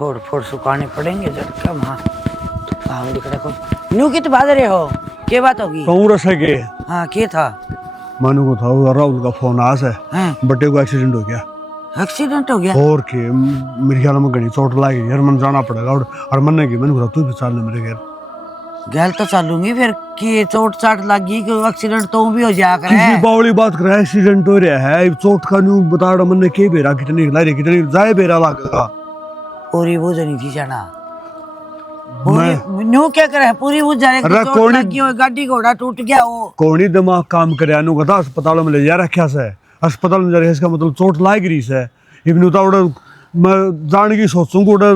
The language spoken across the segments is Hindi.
फोड़ फोड़ सुखाने पड़ेंगे झटका वहाँ काम दिख रहा को न्यू कित भाग रहे हो क्या बात होगी कहूँ रसे के हाँ क्या था मानू को था वो राहुल का फोन आ से बटे को एक्सीडेंट हो गया एक्सीडेंट हो गया और के मेरे ख्याल में घनी चोट लगी यार मन जाना पड़ेगा और मन ने की मैंने बोला तू भी चल मेरे घर गैल तो चलूंगी फिर कि चोट चाट लगी कि एक्सीडेंट तो भी हो जाया करे किसी बावली बात कर एक्सीडेंट हो रहा है चोट का न्यू बता रहा मन ने के बेरा कितनी लाई कितनी जाए बेरा लगेगा पूरी बुझ नहीं थी जाना न्यू क्या करे पूरी बुझ जाने की चोट लगी हो गाड़ी घोड़ा टूट गया हो कोनी दिमाग काम करे अनु कथा अस्पताल में ले जा रखा से अस्पताल में जा रहे इसका मतलब चोट लाग रही है इब्नु तावड़ा मैं जान की सोचूंगा उड़ा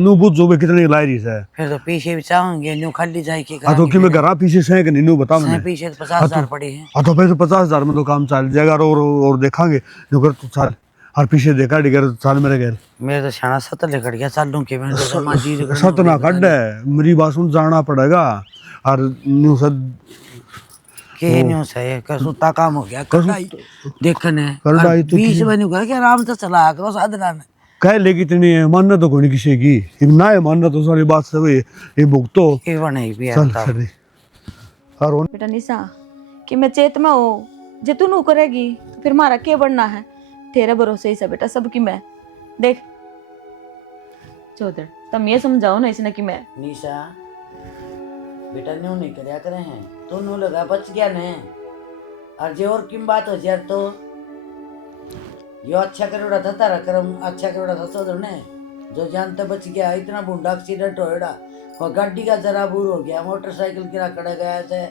नु बुझ जो कितनी लाई रही है फिर तो पीछे भी चाहूंगे न्यू खाली जाए के आ तो कि मैं घर पीछे से कि न्यू बता मैं पीछे 50,000 पड़े हैं आ तो फिर 50,000 में तो काम चल जाएगा और देखेंगे जो कर तू चल और पीछे देखा डिगर चल मेरे घर मेरे तो शाना सत लेकर गया चल लूं के मैं तो समाजी सत ना कड है मेरी बात सुन जाना पड़ेगा और न्यू सद के न्यू से कसुता काम हो गया कढ़ाई देखने कढ़ाई तो 20 बनी गया कि आराम से चला करो साधना ने कह लेगी इतनी है मानना तो कोई किसी की ना है मानना तो सारी बात सब ये भुगतो ये बने भी चल चल और बेटा निशा कि मैं चेत में हो जे तू नू करेगी तो फिर मारा क्या बनना है तेरे भरोसे ही से बेटा सबकी मैं देख चौधर तुम ये समझाओ ना इसने कि मैं निशा बेटा न्यू नहीं करया करे हैं तो नू लगा बच गया ने और जे और किम बात हो यार तो यो अच्छा करोड़ा था तारा करम अच्छा करोड़ा था चौधर ने जो जानते बच गया इतना बुंडा एक्सीडेंट होएड़ा और गाड़ी का जरा बूर हो गया मोटरसाइकिल गिरा खड़ा गया से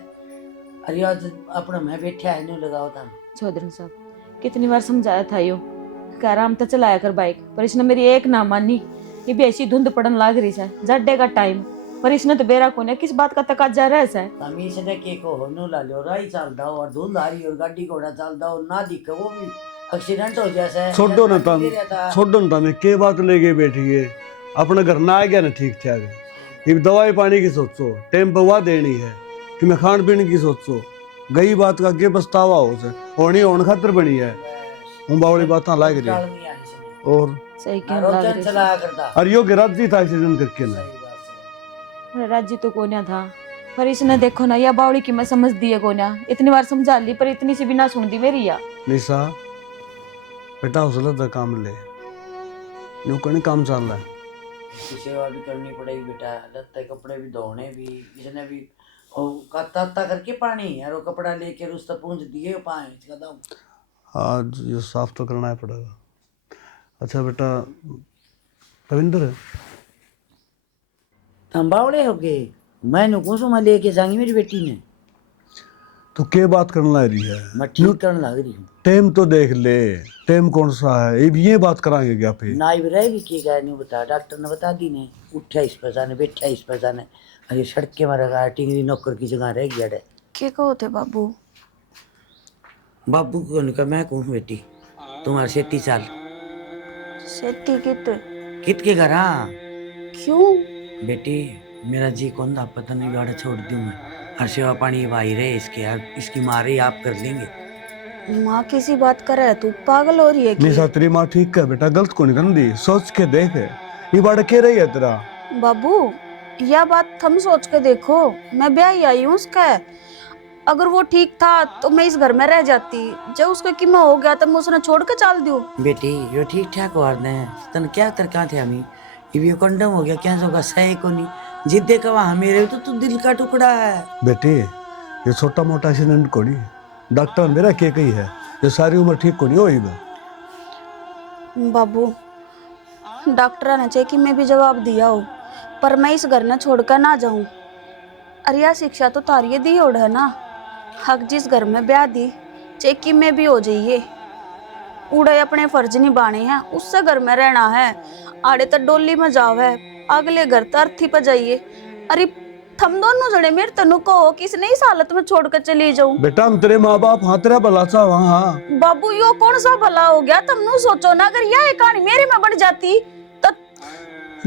अरे आज अपना मैं बैठा है न्यू लगाओ था चौधरी साहब कितनी बार समझाया था यो कि आराम से चलाया कर बाइक पर इसने मेरी एक ना मानी ये भी ऐसी धुंध पड़न लाग रही है जड्डे का टाइम पर इसने तो बेरा कोने किस बात का तकाजा रह है तमीज ने के को होनो ला लो राई चल दो और धुंध आ रही और गाड़ी घोड़ा चल दो ना दिखे वो भी एक्सीडेंट हो जैसे छोड़ो ना तम के बात लेके बैठी है अपना घर ना आ गया ना ठीक ठाक ये दवाई पानी की सोचो टाइम पर देनी है कि मैं खान पीने की सोचो गई बात का के पछतावा हो से होनी होन खातर बनी है हम बावली बात लाग रही और सही क्यों लाग रही और यो गिराजी था एक्सीडेंट करके ना राजी तो कोन्या था पर इसने देखो ना या बावड़ी की मैं समझ दी है कोन्या इतनी बार समझा ली पर इतनी सी भी ना सुन दी मेरी या निशा बेटा हौसला से काम ले यूं कहीं काम चल रहा है सेवा भी करनी पड़ेगी बेटा लत्ते कपड़े भी धोने भी इसने भी कत्ता करके पानी और वो कपड़ा लेके उस तक पहुंच दिए पाए आज ये साफ तो करना ही पड़ेगा अच्छा बेटा रविंद्र तंबावड़े हो गए मैंने कुसुम लेके जाएंगी मेरी बेटी ने तो क्या बात करने लग रही है मैं ठीक करने लग रही हूँ टाइम तो देख ले टाइम कौन सा है ये बात कराएंगे क्या पे ना भी रहेगी की गया नहीं बता डॉक्टर ने बता दी ने उठा इस पर जाने बैठा इस पर जाने अरे सड़क के मारा टिंगरी नौकर की जगह रह गया के कहो थे बाबू बाबू को कहा मैं कौन बेटी तुम्हारे सेती चाल सेती कित के घर क्यों बेटी मेरा जी कौन था पता नहीं गाड़ा छोड़ दूं मैं हर सेवा पानी भाई रहे इसके यार इसकी मारे आप कर लेंगे माँ किसी बात कर रहा है तू पागल हो रही है नहीं सा तेरी माँ ठीक है बेटा गलत को नहीं करने दी सोच के देख ये बात के रही है तेरा बाबू यह बात हम सोच के देखो मैं ब्याह आई हूँ उसका अगर वो ठीक था तो मैं इस घर में रह जाती जब उसका किमा हो गया तब मैं उसने छोड़ के चल दूं बेटी यो ठीक ठाक वार ने तन क्या तरका थे हमी ये कंडम हो गया क्या होगा सही को नहीं जिद्दे का वहाँ मेरे तो दिल का टुकड़ा है बेटे ये छोटा मोटा एक्सीडेंट को नहीं डॉक्टर मेरा के कही है ये सारी उम्र ठीक को नहीं होगी बाबू डॉक्टर ने चाहे कि मैं भी जवाब दिया हो पर मैं इस घर में छोड़कर ना जाऊं अरिया शिक्षा तो तारिये दी ओढ़ है ना हक जिस घर में ब्याह दी चाहे कि मैं भी हो जाइए उड़े अपने फर्ज निभाने हैं उससे घर में रहना है आड़े तक डोली में जाओ है अगले घर तो अर्थी पर जाइए अरे थम दोनों जने मेरे तनु कहो कि इसने इस हालत में छोड़कर चली जाऊं बेटा हम तेरे माँ बाप हाँ तेरा भला सा वहाँ बाबू यो कौन सा भला हो गया तुम नु सोचो ना अगर यह कहानी मेरी में बन जाती तो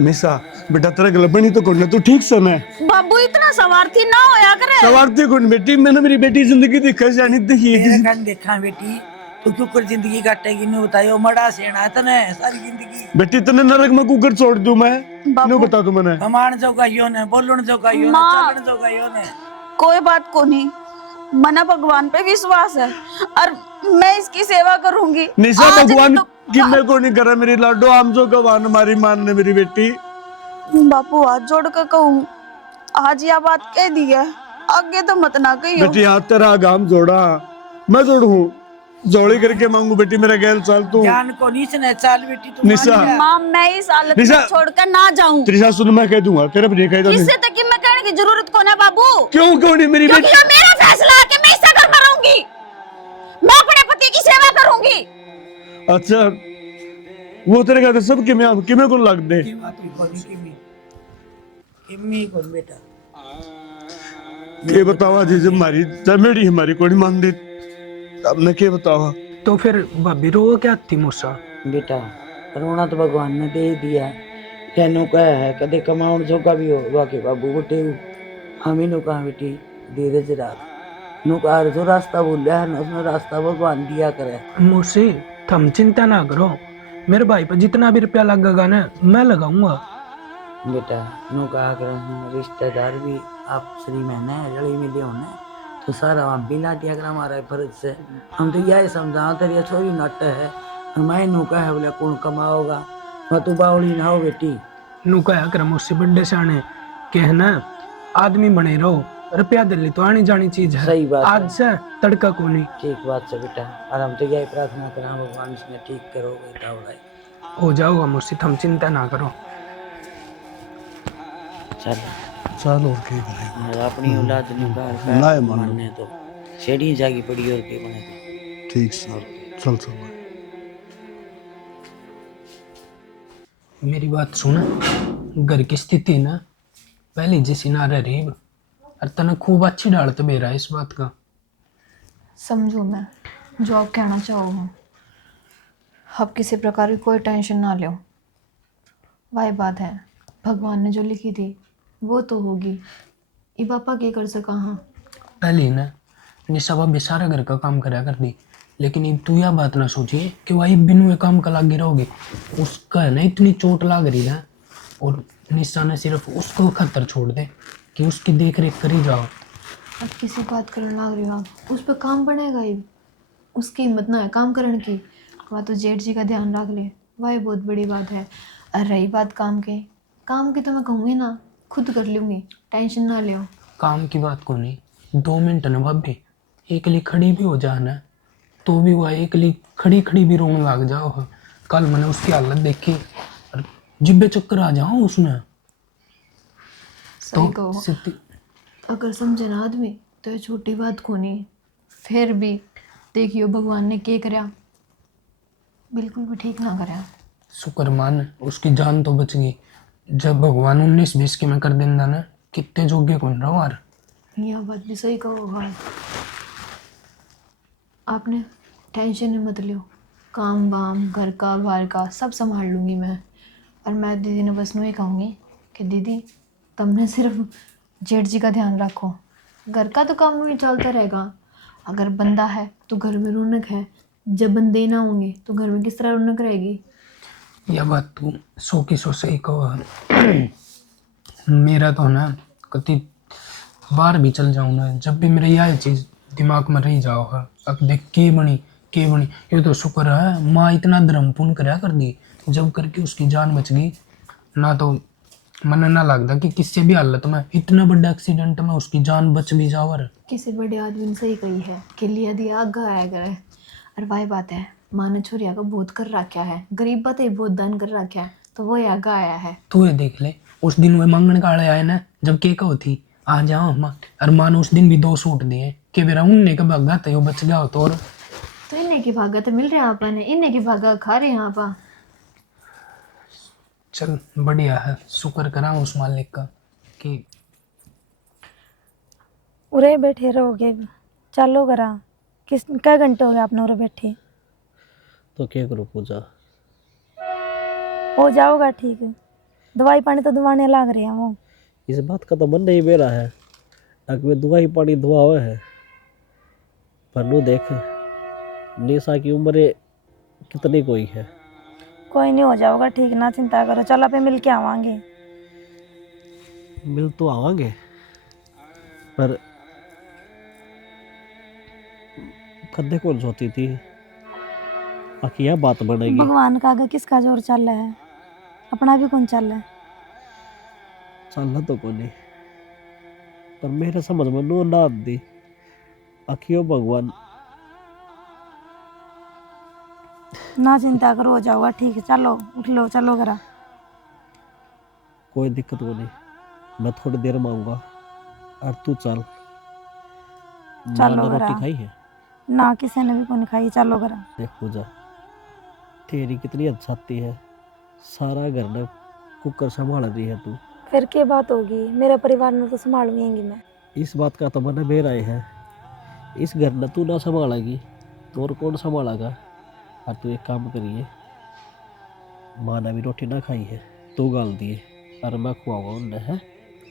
निशा बेटा तेरा गलबनी तो कोई तू ठीक समय बाबू इतना सवार्थी ना होया करे सवार्थी कौन बेटी मैंने मेरी बेटी जिंदगी देखा जानी देखी देखा बेटी तू क्यों कर जिंदगी काटेगी नहीं बताइयो मड़ा सेना तने सारी जिंदगी बेटी इतने नरक में कुकर छोड़ दूं मैं बापू। नहीं बता तू मैंने कमाण जो गाइयो ने बोलण जो गाइयो ने माँ। चलण जो गाइयो ने कोई बात को नहीं, मना भगवान पे विश्वास है और मैं इसकी सेवा करूंगी। निशा आज नहीं भगवान तो किन्ने को नहीं करा मेरी लाडो आम जो गवान हमारी मान ने मेरी बेटी बापू हाथ जोड़ कर कहूँ, आज यह बात कह दी है, आगे तो मत ना कहियो। बेटी हाथ तेरा गाम जोड़ा मैं जोड़ू जोड़ी करके मांगू बेटी मेरा गैल चाल तू जान को नीच ने चाल बेटी तू निशा। मान जा। माँ मैं इस हालत में निशा। छोड़कर ना जाऊं। त्रिशा सुन मैं कह दूंगा तेरा भी नहीं कह दूंगा किससे तक मैं कहने की जरूरत को ना बाबू, क्यों क्यों नहीं मेरी क्योंकि बेटी ये मेरा फैसला है कि मैं इससे घर में रहूंगी, मैं अपने पति की सेवा करूंगी। अच्छा वो तेरे कहते सब किमें को लग दे की बात ही कोनी किमी कोन बेटा के बतावा जी जब मेरी हमारी कोई नहीं मान दी अब ने के बतावा तो फिर भाभी रो क्या थी मुझसा? बेटा रोना तो भगवान ने दे दिया तेनू कह है कदे कमाउण जोगा भी हो बाकी बाबू बटे हम ही नु कहा बेटी धीरज रख नु कहा जो रास्ता बोलिया है ना उसमें रास्ता भगवान दिया करे। मुझसे थम चिंता ना करो, मेरे भाई पर जितना भी रुपया लगेगा ना मैं लगाऊंगा। बेटा नु कहा कर रिश्तेदार भी आप श्री मैंने जड़ी में दे होने तो सारा हम बिना दिया कर हमारा फर्ज से हम तो यही समझाओ तेरी छोरी नट है और मैं नु कहा बोले कौन कमाओगा मैं तू बावली ना हो बेटी। नू कहा कर मुझसे बड़े सियाने कहना आदमी बने रहो, रुपया दिल्ली तो आनी जानी चीज है। सही बात है। आज से तड़का को नहीं ठीक बात है बेटा और हम तो यही प्रार्थना करा भगवान इसने ठीक करो बेटा उड़ाई हो जाओगा मुझसे, थम चिंता ना करो। चल चल और के करेगा और अपनी औलाद निकाल ना है मानो। मानने तो छेड़ी जागी पड़ी और के बने ठीक से चल चल मेरी बात सुन, घर की स्थिति ना पहले जैसी ना रह रही और तने खूब अच्छी डाल तो बेरा इस बात का। समझो मैं जो आप कहना चाहो हूँ, अब किसी प्रकार की कोई टेंशन ना लो। वही बात है भगवान ने जो लिखी थी वो तो होगी, ये पापा क्या कर सका। हाँ पहले ना निशा भाभी सारा घर का काम करा कर दी, लेकिन अब तू यह बात ना सोचिए कि वही बिनु ये काम का लागे रहोगे। उसका है ना इतनी चोट लाग रही ना, और निशा ने सिर्फ उसको खतर छोड़ दे कि उसकी देख रेख करी जाओ। अब किसी बात करने लग रही हो आप, उस पर काम बनेगा ही, उसकी हिम्मत ना है काम करने की। वह तो जेठ जी का ध्यान रख ले, वही बहुत बड़ी बात है। और रही बात काम की तो मैं कहूँगी ना खुद कर लूँगी, टेंशन ना ले। काम की बात को नहीं, 2 मिनट ना भाभी एक लिए खड़ी भी हो जा ना तो भी वह एक लिए खड़ी खड़ी भी रोने लग जाओ। कल मैंने उसकी हालत देखी और जिब्बे चक्कर आ जाओ उसमें। सही कहो, सिद्धि अगर समझे ना आदमी तो ये छोटी बात को नहीं। फिर भी देखियो भगवान ने क्या कराया, बिल्कुल भी ठीक ना कराया। शुक्र मान उसकी जान तो बच गई। जब भगवान 19-20 की में कर देंदा ना कितने जोग्य कौन रहो यार। यह बात भी सही कहो भाई, आपने टेंशन ही मत लो, काम वाम घर का बाहर का सब संभाल लूँगी मैं। और मैं दीदी ने बस मैं कहूँगी कि दीदी तुमने सिर्फ जेठ जी का ध्यान रखो, घर का तो काम नहीं चलता रहेगा। अगर बंदा है तो घर में रौनक है, जब बंदे ना होंगे तो घर में किस तरह रौनक रहेगी। यह बात तू 100 की 100 सही कहो। मेरा तो ना कति बाहर भी चल जाऊँ ना, जब भी मेरा यह चीज़ दिमाग में रही जाओ है अब देख के बनी ये तो शुक्र है माँ इतना धर्म पुण्य कराया कर दी, जब करके उसकी जान बच गई ना। तो मन ना लगता कि किसी भी हालत में इतना बड़ा एक्सीडेंट में उसकी जान बच भी जावर। किसी बड़े आदमी ने सही कही है कि लिया दिया आगा आया करे। और वही बात है माँ ने छोरिया को बहुत कर रखा है, गरीब बात है बहुत दान कर रखा है, तो वो आगा आया है। तू ये देख ले उस दिन वो मांगने का आए ना जब के कहो थी आ जाओ माँ, और माँ ने उस दिन भी 2 सूट दिए कि मेरा उनने का भागा तो बच गया हो। तो इन्हें की भागा तो मिल रहा है आपने, इन्हें की भागा खा रहे हैं आप। चल बढ़िया है, शुक्र करा उस मालिक का कि उरे बैठे रहोगे। चलो करा किस क्या घंटे हो गए आपने उरे बैठे। तो क्या करूँ पूजा, हो जाओगा ठीक, दवाई पानी तो दवाने लाग रहे हैं वो। इस बात का तो मन नहीं मेरा है, अगर मैं दुआ ही पानी दुआ हुआ है पर नो देख निशा की उम्र कितनी कोई है? कोई नहीं, हो जाओगा ठीक, ना चिंता करो। चल आप मिल के आवांगे। मिल तो आवांगे, पर कद्दे कौन सोती थी आखिया बात बनेगी? भगवान का आगे किसका जोर चल रहा है, अपना भी कौन चल रहा है। चलना तो को नहीं, पर मेरे समझ में नो ना दी आखियो भगवान। ना चिंता करो, हो जाओगा ठीक। चलो उठ लो, चलो करा। कोई दिक्कत को नहीं, मैं थोड़ी देर में आऊंगा और तू चल। माँ चलो ने रोटी करा। खाई है? ना किसी ने भी कौन खाई, चलो करा। देख पूजा, तेरी कितनी अच्छाती है, सारा घर ने कुकर संभाल रही है तू। फिर क्या बात होगी, मेरे परिवार ने तो संभालूंगी मैं। इस बात का तो मन मेरा ही है, इस घर ने तू ना संभालेगी तो और कौन संभालेगा? और तू एक काम करिए, माँ ने भी रोटी ना खाई है, तू गाल दिए और मैं खुआऊंगा उन्हें, है?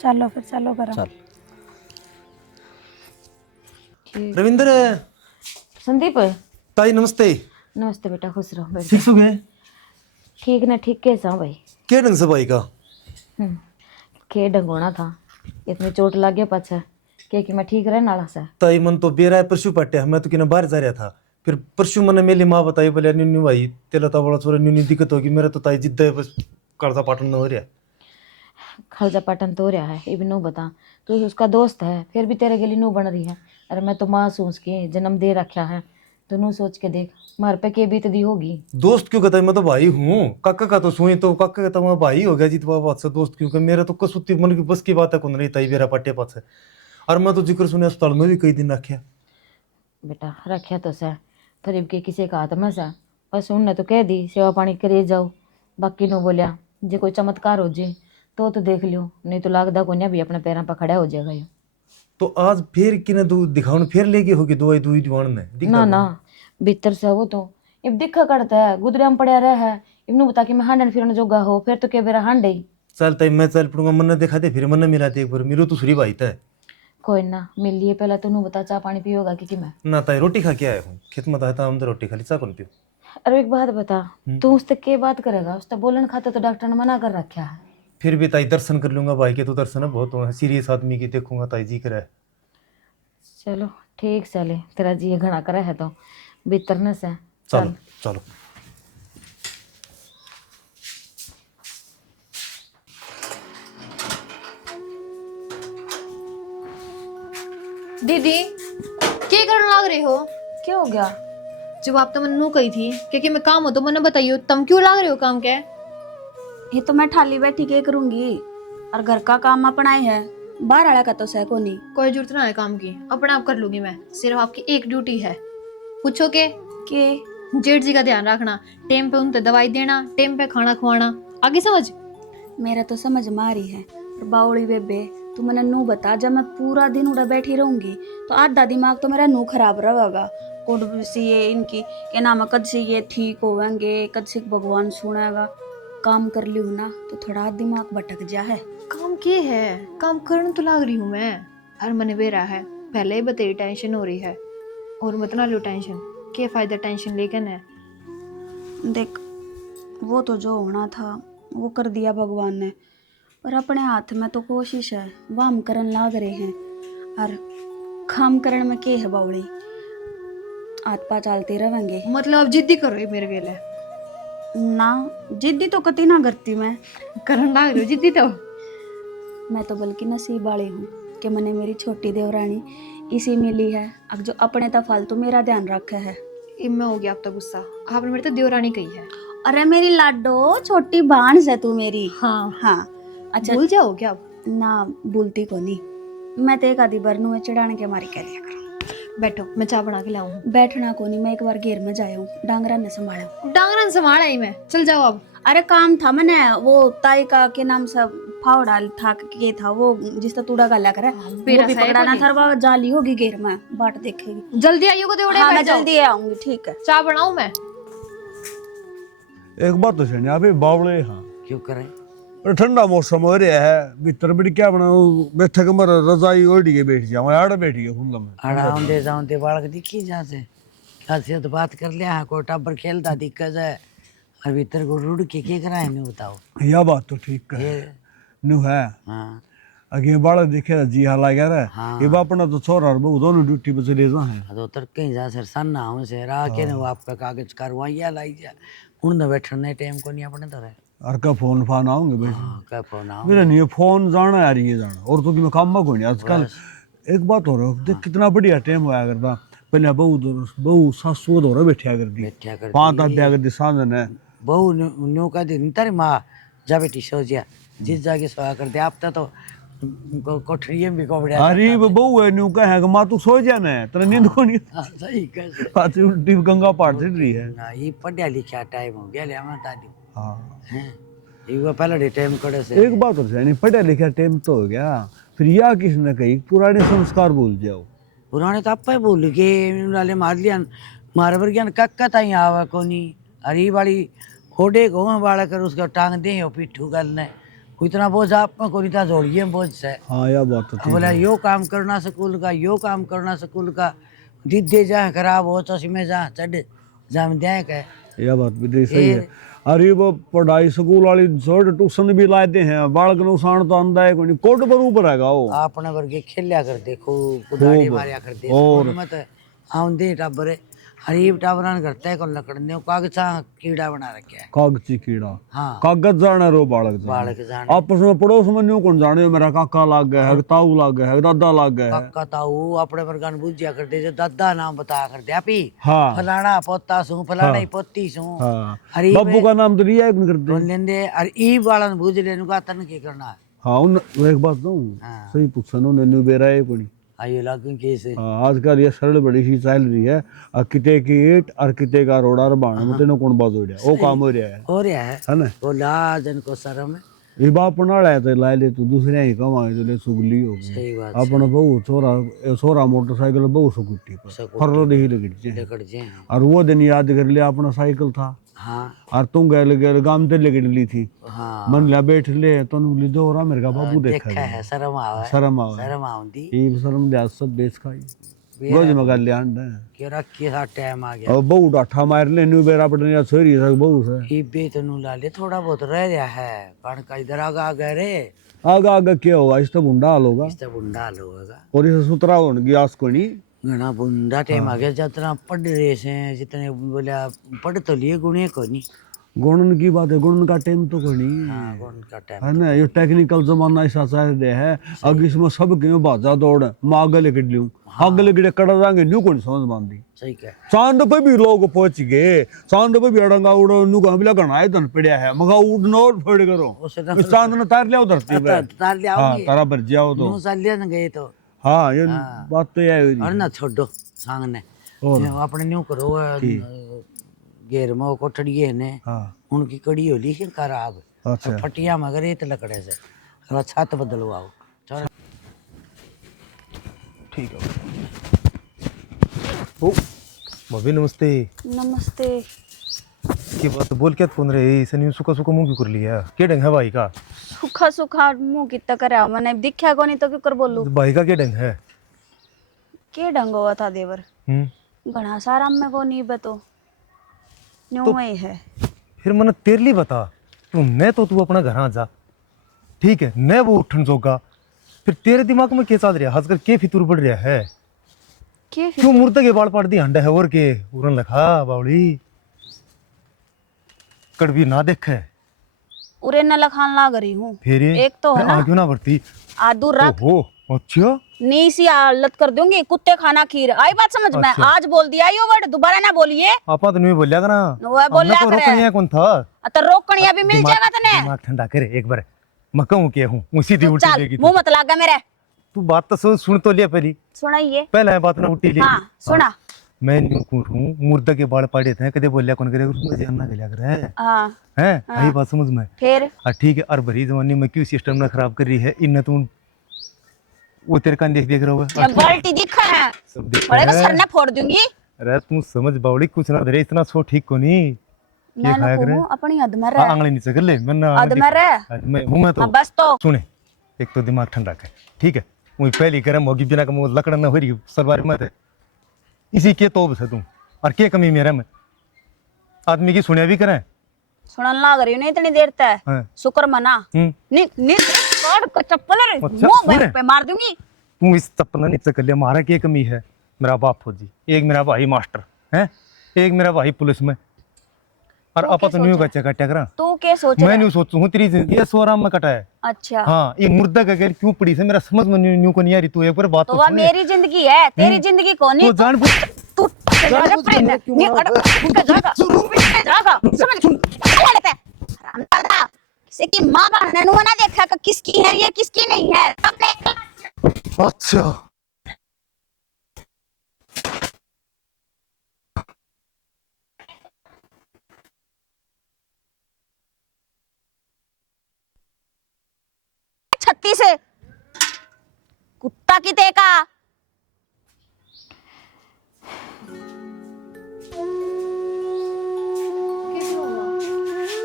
चलो फिर, चलो करा। चल। रविंद्र, संदीप, ताई नमस्ते। नमस्ते बेटा, खुश रहो। बैठ ठीक जाओ। सो गए? ठीक ना, ठीक कैसा हूँ भाई? क्या ढंग से भाई का? के डंगोना था, इतनी चोट लग गया पाछा कि मैं ठीक रहे नाला से। ताई मन तो बेरा है, परसों पट्टे मैं तो किना बाहर जा रहा था, फिर परसों मैंने मेरी माँ बताई, बोले न्यू भाई तेरा तो बड़ा छोरा, न्यू दिक्कत होगी। मेरा तो ताई जिद्द है, बस कर्जा पाटन हो रहा। खर्चा पाटन तो हो रहा है, इब नू बता, तू उसका दोस्त है, फिर भी तेरे गली नू बन रही है। अरे मैं तो माँ सोच के जन्म दे रखा है, तो नू सोच के देख मार पे के बीत दी होगी। दोस्त क्यों कहता है, मैं तो भाई हूँ। काका का तो सुई तो काका का तो मैं भाई हो गया जीत बात से, दोस्त क्यों? मेरा तो कसुती मन की बस की बात है, कौन रही ताई बेरा पट्टे पास है। और मैं तो जिक्र सुने अस्पताल में भी कई दिन रखा। बेटा रखा तो सह, फिर इब के किसी का हाथ में सा, बस उनने तो कह दी सेवा पानी करे जाओ। बाकी नू बोलिया जे कोई चमत्कार हो जे तो देख लियो, नहीं तो लागदा कोन्या भी अपने पैरों पर खड़ा हो जाएगा ये। तो आज फिर किने तू दिखावन फिर लेके होगी दवाई दुई दीवान ने ना ना, भीतर से वो तो इब दिखा करता है, गुदरिया में पड़ा रहा है। इबनू बता कि मैं हांडन फिरन जोगा हो, फिर तो के बेरा हांडे ही। चल ताई मैं चल पड़ूंगा, मन ने दिखा दे, फिर मन ने मिलाते एक बार, मेरे तो सुरी भाई था। कोई ना, मिल लिए पहले तो नू बता चाय पानी पियोगा कि मैं? ना ताई रोटी खा के आया हूँ, खेत में था हम तो रोटी खा ली, चा कौन पियो। अरे एक बात बता, तू उससे के बात करेगा? उससे बोलन खाते तो डॉक्टर ने मना कर रखा है। फिर भी ताई दर्शन कर लूंगा, भाई के तो दर्शन है बहुत सीरियस आदमी की, देखूंगा ताई जी करे। चलो ठीक चले, तेरा जी घना करे है तो भीतर न से चलो चलो। दीदी क्या करने लग रहे हो? क्या हो गया? जब आप तो मैंने नू कही थी क्योंकि मैं काम हो तो मैंने बताइयो, तुम क्यों लग रहे हो काम के? ये तो मैं ठाली बैठी के करूंगी, और घर का काम अपना ही है, बाहर आया का तो सह को नहीं। कोई जरूरत ना है काम की, अपने आप कर लूंगी मैं। सिर्फ आपकी एक ड्यूटी है, पूछो के जेठ जी का ध्यान रखना, टाइम पे उनसे दवाई देना, टाइम पे खाना खवाना। आगे समझ? मेरा तो समझ में आ रही है, पर बावड़ी बेबे तू मैंने नू बता, जब मैं पूरा दिन उड़ा बैठी रहूंगी तो आधा दिमाग तो मेरा नू खराब रहेगा। कद से ये इनकी के नाम, कद से ये ठीक होवेंगे, कद से भगवान सुनेगा। काम कर ली हूँ ना तो थोड़ा दिमाग भटक जा है। काम के है, काम करने तो लग रही हूँ मैं। हर मन बेरा है, पहले ही बताइए टेंशन हो रही है, और मत ना लो टेंशन, क्या फायदा टेंशन लेकर है। देख, वो तो जो होना था वो कर दिया भगवान ने, पर अपने हाथ में तो कोशिश है, वाम करन लाग रहे हैं। और काम करने में के है बावड़ी, हाथ पा चलते रहेंगे। मतलब अब जिद्दी करो ये मेरे गेले ना, जिद्दी तो कति ना करती मैं, करन लग रही हो जिद्दी तो। मैं तो बल्कि नसीब वाली हूँ कि मैंने मेरी छोटी देवरानी इसी मिली है, अब जो अपने तो फालतू मेरा ध्यान रखा है। इनमें हो गया अब तो गुस्सा, आपने मेरे तो देवरानी कही है। अरे मेरी लाडो छोटी भांज है तू मेरी। हाँ हाँ अच्छा, भूल जाओ क्या अब? ना भूलती को नहीं, मैं तो एक आधी बार नुए चढ़ाने के मारी कह लिया करूँ। बैठो, मैं चाय बना के लाऊं। बैठना को नहीं, मैं एक बार घेर में जाया हूँ, डांगरा ने संभाला। डांगरन संभाला ही मैं, चल जाओ अब। अरे काम था, मैंने वो ताई का के नाम से फावड़ा था के था, वो जिसका तूड़ा गाला करे वो भी पकड़ाना था, वो जाली होगी घेर में, बाट देखेगी। जल्दी आइयो को देवड़े। हाँ मैं जल्दी आऊंगी, ठीक है। चाय बनाऊं मैं? एक बात तो सुनिए अभी बावड़े, हाँ क्यों करे? अरे ठंडा मौसम हो रहा है, भीतर भी क्या बनाओ, बैठक में रजाई ओढ़ी के बैठ जाओ, आड़ बैठी है खुला में। आड़ा आंदे जाऊंदे बालक दिखी जाते ऐसे तो बात कर लिया कोई टब्बर खेलता दिक्कत है और भीतर को रुड़ के क्या कराए नहीं बताओ। यह बात तो ठीक है नु है। हाँ अगे बाड़ा देखे जी हाला गया रे हाँ। ये अपना तो छोरा और बहू दोनों ड्यूटी पे चले जा है। तो तर कहीं जा सर सन्ना हूँ से रा के वो आपका कागज करवाइया लाई जा उन न बैठने टाइम को नहीं अपने तरह और का फोन फान आओगे भाई क्या फोन आओ मेरा नहीं फोन जाना यार ये जाना और तो कि मैं काम में कोई नहीं आजकल। एक बात हो रहा है देख कितना बढ़िया टाइम होया करता पहले बहू सासू दो बैठा कर दी बैठा कर 5 आध्या कर दी साधन है बहू न्यू का दिन तारी माँ जा बेटी सो जा जिस जाके सोया कर दे आप तो कोठरी में भी को बढ़िया अरे वो बहू है न्यू का है कि माँ तू सो जाना है तेरा नींद को नहीं सही कर पाछी उल्टी गंगा पार चढ़ रही है। ना ये पढ़ा लिखा टाइम हो गया ले हमारा दादी हाँ हैं ये वो पहले टाइम करे से एक बात और नहीं पढ़ा लिखा टाइम तो हो गया फिर या किसने कही पुराने संस्कार भूल जाओ। पुराने तो आप बोल के नाले मार लिया मारे बर ज्ञान कक्का ताई आवा कोनी अरे वाली खोडे घों वाला कर उसका टांग दे हो पिट्ठू गलने इतना बोझ आप में कोनी था जोड़िए बोझ से। हाँ यह बात तो बोला यो काम करना स्कूल का यो काम करना स्कूल का दीदे जहाँ खराब हो तो में जहाँ चढ़ जहाँ जाए कहे यह बात भी सही है। अरे वो पढ़ाई स्कूल वाली छोड़ ट्यूशन भी लाते हैं बालक नुकसान तो आंदा है कोई कोट पर ऊपर है गाओ अपने वर्गे खेलिया कर देखो कुदाड़ी मारिया कर दे और मत आउंदे टाबर हरीब टाबरान करता है को लकड़ने कागजा कीड़ा बना रखे है कागजी कीड़ा हाँ कागज जाने रो बालक बालक जाने आपस में पड़ोस में न्यू कौन जाने मेरा काका लाग गया है ताऊ लाग गया है दादा लाग गया है काका ताऊ अपने वर्गन बुझिया कर दे जो दादा नाम बता कर दे आपी हाँ फलाना पोता सू फलाना ही पोती सू हाँ हरीब बाबू का नाम तो लिया एक कर दे बोल लेंदे और ई वालन बुझ लेनु का तन के करना है हाँ उन एक बात कहूँ हाँ। सही पूछनो ने बेरा है कोनी आइयो लागू कैसे हाँ आजकल ये सरल बड़ी सी चल रही है और किते की ईट और किते का रोड़ा और बाण में तेनो कौन बात हो रहा है वो काम हो रहा हो रहा है ना बोला जन को शर्म है ये बाप नाड़ा है तो लाए ले तू दूसरे ही कमाए तो ले सुगली हो गई सही बात अपना बहू छोरा मोटरसाइकिल बहू स्कूटी पर फर ही लगी लेकर जे और वो दिन याद कर लिया अपना साइकिल था हाँ और तुम गए गाम ते लेके ली थी हाँ मन लिया बैठ ले तो ली दो रहा मेरे का बाबू देखा देखा है शर्म आवे शर्म आवा शर्म आउंदी ये शर्म लिया सब बेच खाई रोज मगा लिया के रखी सा टाइम आ गया और बहू डाठा मार ले न्यू बेरा पटनिया छोरी सक बहू से ये बेतनु लाले थोड़ा बहुत रह रहा है कण का इधर आगा गए रे आगा आगा क्या होगा इस तो बुंडा हाल होगा इस बुंडा होगा और इसे सुतरा होने गियास को नहीं घना बुंडा टाइम आ गया जितना पढ़ रहे से जितने बोला पढ़ तो लिए गुणे को नहीं गुणन की बात है गुणन का टाइम तो कोई नहीं हाँ गुण का टाइम है ना ये टेक्निकल जमाना ऐसा चाहते है अब इसमें सब क्यों भाजा दौड़ मैं आगे लेके लूँ आगे लेके कड़ा जाएंगे न्यू कौन समझ बांधी सही कह चांद पे भी लोग पहुंच गए चांद पे भी अड़ंगा उड़ो नु हमला गणाए धन पड़या है मगा उड़नो और फोड़ करो इस चांद ने तार लिया धरती पे तार ले हाँ आओगे तारा भर जाओ तो नो साल ले गए तो हाँ ये बात तो यह और ना छोड़ो सांगने अपने न्यू करो घेर में कोठड़ी है ने हाँ उनकी कड़ी होली है खराब अच्छा फटिया मगर ये तो लकड़े से थोड़ा छत बदलवाओ चलो ठीक है ओ भाभी नमस्ते नमस्ते की बात बोल क्या कौन रहे ऐसे नहीं सुखा सुखा मुंह क्यों कर लिया क्या ढंग है भाई का सुखा सुखा मुंह कितना करे मैंने दिखा को नहीं तो क्यों कर बोलू भाई का क्या ढंग है के ढंग हुआ था देवर घना सारा में को नहीं बतो न्यू में है फिर मैंने तेरे लिए बता तू न तो तू अपना घर आ जा ठीक है न वो उठन जोगा फिर तेरे दिमाग में क्या चल रहा है हंसकर के फितूर पड़ रहा है के क्यों मुर्दे के बाल पाट दी हंडा है और के उरन लखा बावली कड़वी ना देखे उरे न लखान ला गरी हूँ फिर एक तो है ना आगे ना बढ़ती आदू रख हो अच्छा नी सी हालत कर दूंगी कुत्ते खाना खीर आई बात समझ में अच्छा। आज बोल दिया यो वर्ड दोबारा ना बोलिए आपा तो नहीं बोलिया करा वो बोलिया तो करे रोकनिया कौन था तो रोकनिया भी मिल जाएगा तने दिमाग ठंडा करे एक बार मैं कहूँ क्या हूँ उसी दी उल्टी चल लेगी मुंह मत लागा मेरे तू बात तो सुन तो लिया पहली सुनाइए पहले बात ना उल्टी ले हाँ सुना मैं हूँ मुर्दा के बाल पाड़े थे कदे बोलिया कौन करे उसमें जानना गलिया करे हाँ है यही बात समझ में फिर ठीक है और भरी जमाने में क्यों सिस्टम ना खराब कर रही है इन तुम वो तेरे कान देख देख रहा होगा बाल्टी दिखा है सब दिख बड़े रहा का है। सर ना फोड़ दूंगी अरे तू समझ बावड़ी कुछ ना धरे इतना सो ठीक को नहीं मैं खाया करे? कहूं अपनी हद में हाँ, रह आंगली नीचे कर ले मैं ना हद में रह मैं हूँ मैं तो हाँ, बस तो सुने एक तो दिमाग ठंडा कर ठीक है वही पहली गर्म होगी बिना का लकड़ ना हो रही सरवार मत है इसी के तो से तुम और क्या कमी मेरे में आदमी की सुनिया भी करें। सुनन लाग रही हूँ नहीं इतनी देर तक हाँ। शुक्र मना हम्म। नी नी काट का चप्पल रे अच्छा, मुंह सुने। पे मार दूंगी। तू इस तपना नहीं कर लिया, हमारा क्या कमी है। मेरा बाप फौजी, एक मेरा भाई मास्टर है, एक मेरा भाई पुलिस में, और अपा तो न्यू बच्चा कट्या करा। तू क्या सोच मैं रहा न्यू सोचू हूँ तेरी जिंदगी ऐसो आराम में कटा है। अच्छा हाँ, ये मुर्दा का गैर क्यों पड़ी से मेरा समझ में न्यू को नहीं आ रही। तू एक बार बात तो तो वह सुन। मेरी जिंदगी है तेरी जिंदगी कौन तो है जान तू जाने प्रेम है नहीं जागा जागा समझ क्या लेता है हरामजादा किसी की मां का ननुआ ना देखा कि किसकी है ये किसकी नहीं है सबने अच्छा छत्ती से कुत्ता की देखा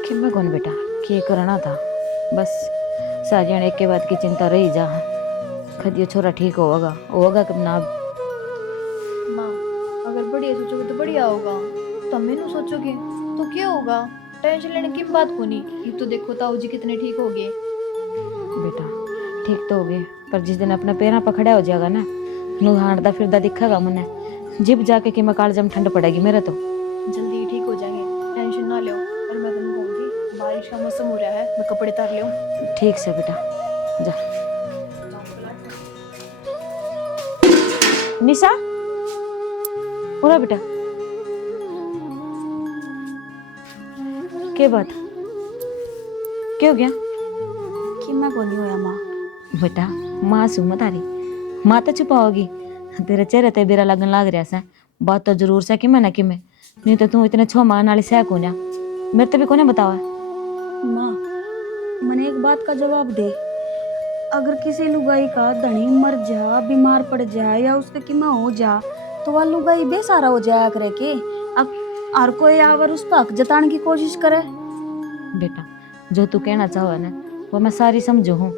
कि मैं कौन बेटा के करना था बस सारी एक के बाद की चिंता रही जा खद ये छोरा ठीक होगा कब ना। माँ अगर बढ़िया सोचोगे तो बढ़िया होगा, तुम मैनू सोचोगे तो क्या होगा। टेंशन लेने की बात को नहीं, ये तो देखो ताऊ जी कितने ठीक हो गए। बेटा ठीक तो हो गए पर जिस दिन अपने पैरों पर खड़ा हो जाएगा ना नू हांडदा फिरदा दिखेगा मने जिब जाके कि मैं कालजम ठंड पड़ेगी मेरे तो। जल्दी ही ठीक हो जाएंगे, टेंशन ना लो। और मैं तुमको कहूँगी बारिश का मौसम हो रहा है, मैं कपड़े तार ले आऊं। ठीक से बेटा जा। निशा उरा बेटा क्या बात क्या हो गया कि मैं कौन होया मां बेटा मासूम तारी माँ तो छुपाओगी तेरे चेहरे ते बेरा लगन लाग रहा से बात तो जरूर से कि मैं ना कि मैं नहीं तो तू इतने 6 माह नाली सह को ना मेरे तो भी कोने बतावा। मां मने एक बात का जवाब दे अगर किसी लुगाई का धनी मर जा बीमार पड़ जाए या उसके किमा हो जा तो वह लुगाई बेसारा हो जाया करे के अब हर कोई आवर उस पर हक जताने की कोशिश करे। बेटा जो तू कहना चाहो ना वो मैं सारी समझू हूँ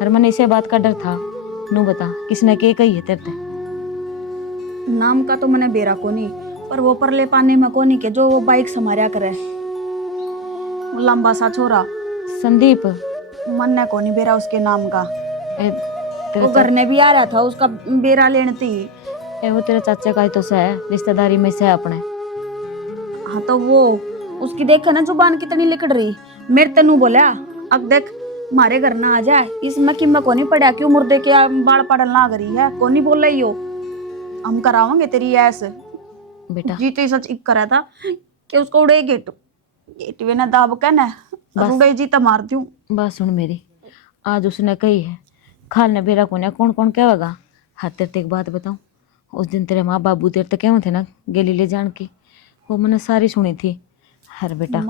हर मन इसे बात का डर था। नू बता किसने के कही है तेरे ते? नाम का तो मने बेरा को नहीं पर वो परले पाने में को नहीं के जो वो बाइक संभारा करे वो लंबा सा छोरा संदीप मन ने को नहीं बेरा उसके नाम का ए, वो घर ने भी आ रहा था उसका बेरा लेने थी। वो तेरे चाचा का ही तो है रिश्तेदारी में से अपने। हाँ तो वो उसकी देखे ना जुबान कितनी लिकड़ रही मेरे तेनू बोला अब देख मारे घर ना आ जाए इसमें कि मैं कोनी पड़ा क्यों मुर्दे के बाल पड़न लाग रही है कोनी बोल रही हो हम करावांगे तेरी ऐस बेटा जीते सच इक करा था कि उसको उड़े गेट वे ना दाब के ना उड़े जीता मार दूं। बात सुन मेरी आज उसने कही है खाल ने बेरा कोने कौन कौन कहेगा। हाँ तेरे ते एक बात बताऊं उस दिन तेरे माँ बाबू तेरे ते क्या थे ना गेली ले जान की वो मैंने सारी सुनी थी। हर बेटा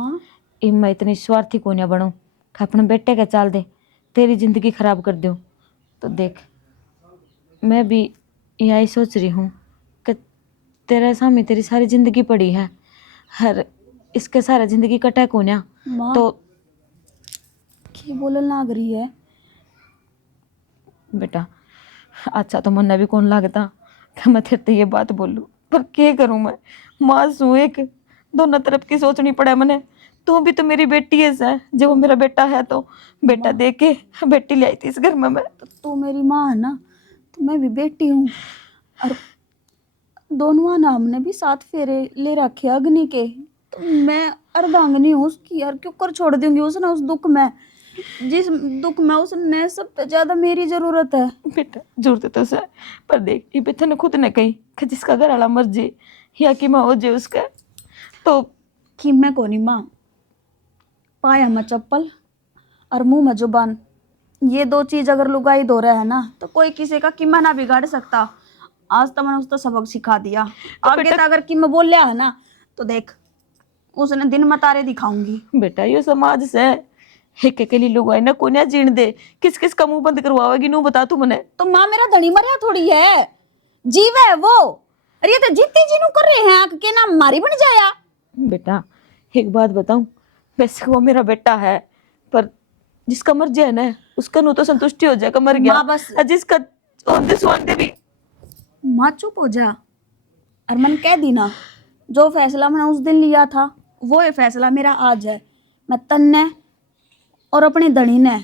मैं इतनी स्वार्थी कोन्या बनूं कि अपने बेटे के चाल दे तेरी जिंदगी खराब कर दूं। तो देख मैं भी यही सोच रही हूँ कि तेरे सामने तेरी सारी जिंदगी पड़ी है हर इसके सारा जिंदगी कटा कोन्या तो क्या बोलने लग रही है बेटा अच्छा तो मन भी कौन लगता कि मैं तेरे ते ये बात बोलूं पर क्या करूं मैं मासूम एक दोनों तरफ की सोचनी पड़े मने। तू भी तो मेरी बेटी है सर जब वो मेरा बेटा है तो बेटा दे के बेटी ले आई थी इस घर में मैं। तो तू मेरी माँ है ना तो मैं भी बेटी हूँ और दोनों ना हमने भी 7 फेरे ले रखे अग्नि के तो मैं अर्धांगिनी हूँ उसकी यार क्यों कर छोड़ दूंगी उसने उस दुख में जिस दुख में उसने सबसे ज्यादा मेरी जरूरत है। बेटा जरूरत तो सर पर देख ये बेटा ने खुद ने कही कि जिसका घर वाला मर जाए या कि मैं हो जाए उसका तो कि मैं कोनी माँ पाया में चप्पल और मुंह में जुबान ये 2 चीज अगर लुगाई दो रहे है ना तो कोई किसी का किमा ना बिगाड़ सकता। आज तो मैंने उसको सबक सिखा दिया आगे तो अगर किमा बोल लिया है ना तो देख उसने दिन में तारे दिखाऊंगी। बेटा ये समाज से एक अकेली लोग आए ना कोन्या जीण दे किस किस का मुंह बंद करवाएगी नू बता तू मने। तो माँ मेरा धनी मरिया थोड़ी है जीव है वो अरे ये तो जीती जी नु कर रहे हैं आंख के नाम मारी बन जाया। बेटा एक बात बताऊं वैसे वो मेरा बेटा है पर जिसका मर जाए ना उसका नु तो संतुष्टि हो जाएगा मर गया बस जिसका ओंदे भी माँ चुप हो जा और मन कह दी ना जो फैसला मैंने उस दिन लिया था वो ये फैसला मेरा आज है। मैं तन्ने और अपनी धनी ने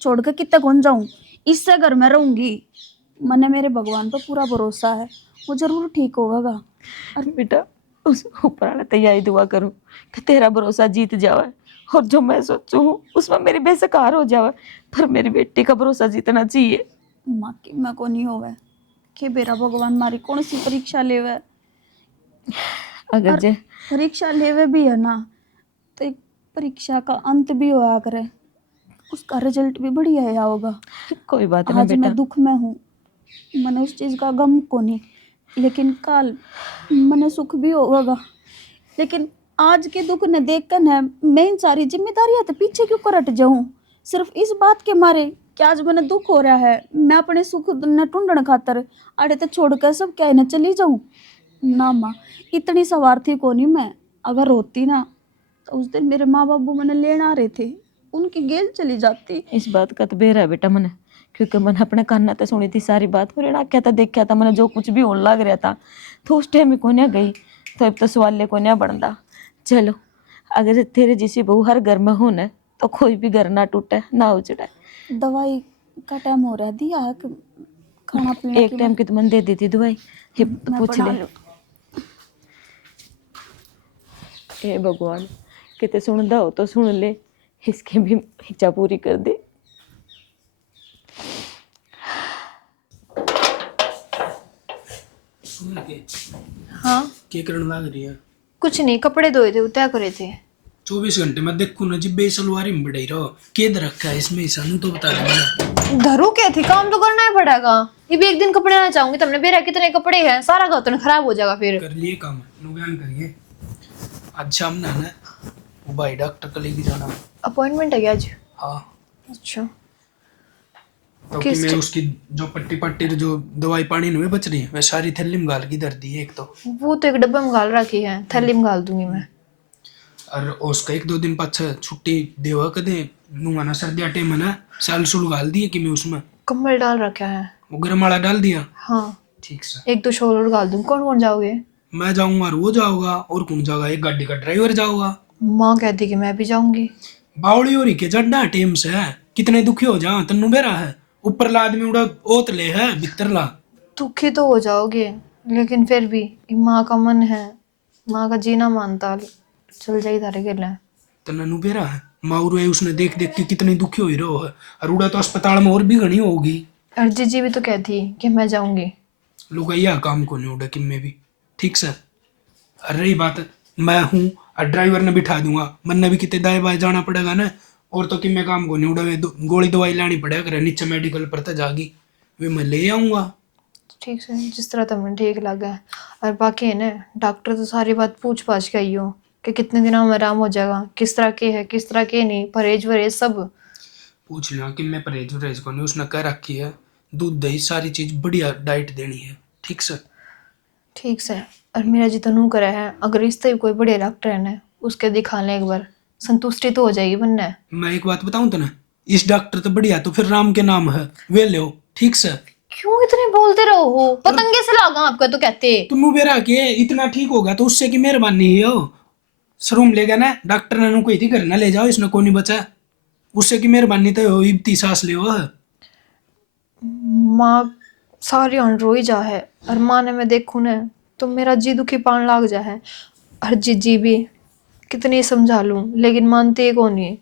छोड़ के कितने कौन जाऊं, इससे घर में रहूंगी। मैंने मेरे भगवान पर पूरा भरोसा है, वो जरूर ठीक होगा। और बेटा उस ऊपर वाला तो यही दुआ करूं कि तेरा भरोसा जीत जावे और जो मैं सोचूं उसमें मेरी बेसकार हो जावे, पर मेरी बेटी का भरोसा जीतना चाहिए। माँ की मैं को नहीं होवे कि मेरा भगवान मारी कौन सी परीक्षा लेवे। अगर जे परीक्षा लेवे भी है ना तो एक परीक्षा का अंत भी होया करे, उसका रिजल्ट भी बढ़िया आया होगा। कोई बात नहीं आज बेटा, मैं दुख में हूँ, मैंने उस चीज का गम को नहीं, लेकिन कल मैंने सुख भी होगा। लेकिन आज के दुख ने देख कर न मैं इन सारी जिम्मेदारियां तो पीछे क्यों कर हट जाऊं, सिर्फ इस बात के मारे कि आज मैंने दुख हो रहा है, मैं अपने सुख न ढूंढने खातर अड़े तो छोड़कर सब क्या न चली जाऊं। ना माँ, इतनी सवार्थी को नहीं मैं। अगर होती ना तो उस दिन मेरे माँ बाबू मैंने लेना आ रहे थे, उनकी गेल चली जाती। इस बात का तो बेर है बेटा मैंने, क्योंकि मैंने अपने कान तो सुनी थी सारी बात, मेरे ना क्या था देखा था मैंने जो कुछ भी होने लग रहा था, तो उस टाइम में कोन्या गई तो अब तो सवाल कोन्या बनता। चलो अगर तेरे जैसी बहू हर घर में हो न तो कोई भी घर ना टूटे ना उजड़े। दवाई का टाइम हो रहा है, दिया है कि खाना पीना एक टाइम की तो मैंने दे दी थी दवाई, ये तो मैं पूछ बना ले। लूं। हे भगवान कितने सुनदा हो तो सुन ले, इसकी भी इच्छा पूरी कर दे। हाँ क्या करने लग रही है? कुछ नहीं, कपड़े धोए थे, उतार करे थे। 24 घंटे में देखू ना जिब्बे सलवारी में बढ़ाई रहो, केद रखा है इसमें सानू तो बता देना। धरू क्या थी, काम तो करना ही पड़ेगा। ये भी एक दिन कपड़े ना चाहूंगी, तुमने बेरा कितने कपड़े हैं, सारा घर तो खराब हो जाएगा फिर। कर लिए काम, नुकसान करिए। आज शाम ना ना वो भाई डॉक्टर को लेके जाना। अपॉइंटमेंट है क्या आज? हाँ अच्छा तो कि मैं उसकी जो पट्टी पट्टी जो दवाई पानी में बच रही है वह सारी थैली में गाल की दर दी है। एक तो वो तो एक डब्बे में गाल रखी है, थैली में गाल दूंगी मैं। और उसका 1-2 दिन पाछे छुट्टी देवा कदे नुआना सर्दिया टाइम है ना, साल सुल गाल दिए कि मैं उसमें कम्बल डाल रखा है। वो गर्म वाला डाल दिया। हाँ ठीक से एक दो शॉल और गाल दूँ। कौन कौन जाओगे? मैं जाऊंगा और वो जाऊंगा और कौन जाएगा, एक गाड़ी का ड्राइवर जाऊंगा। माँ कहती कि मैं भी जाऊंगी। बावड़ी हो रही के जड्डा टेम से है, कितने दुखी हो जा तन्नू बेरा है, ऊपर ला आदमी उड़ा ओत ले है भीतर ला। दुखी तो हो जाओगे, लेकिन फिर भी ये माँ का मन है, माँ का जीना मानता, चल जाई थारे के लिए। तन्नू बेरा है माउरू है, उसने देख देख के कितनी दुखी हो रहो है, और उड़ा तो अस्पताल में और भी घनी होगी। अर्जी जी भी तो कहती कि मैं जाऊंगी। लुगैया काम को नहीं उड़ा कि मैं भी ठीक से। और रही बात मैं हूँ और ड्राइवर ने बिठा दूंगा, मन ने भी कितने दाएं बाएं जाना पड़ेगा ना, और तो कि मैं काम को नहीं उड़ा, गोली दवाई लानी पड़ेगा करे नीचे मेडिकल पर तो जागी वे मैं ले आऊँगा। ठीक है, जिस तरह तुम्हें ठीक लगा है। और बाकी है ना, डॉक्टर तो सारी बात पूछ पाछ के आई हो कि कितने दिनों में आराम हो जाएगा, किस तरह के है किस तरह के नहीं, परहेज वरहेज सब पूछ लिया कि मैं परहेज वरहेज को नहीं, उसने कह रखी है दूध दही सारी चीज बढ़िया डाइट देनी है ठीक से। ठीक से। और मेरा जी तो नू करे है, अगर इस तरह कोई बड़े डॉक्टर है ना उसके दिखा ले एक बार, संतुष्टि तो हो जाएगी बनना है। मैं एक बात बताऊं तो ना, इस डॉक्टर तो बढ़िया तो फिर राम के नाम है वे लो ठीक से। क्यों इतने बोलते रहो हो, पतंगे से लागा आपका तो कहते। तुम बेरा के इतना ठीक होगा तो उससे की मेहरबानी है हो, शरूम ले गया ना डॉक्टर ने कोई थी करना ले जाओ, इसने कोई नहीं बचा, उससे की मेहरबानी तो हो इब्ती सांस ले हो। माँ सारी ऑन रोई जा है, और माँ ने मैं देखूँ ना तो मेरा जी दुखी पान लाग जा है। और जी भी कितनी समझा लूँ लेकिन मानती ही कौन नहीं।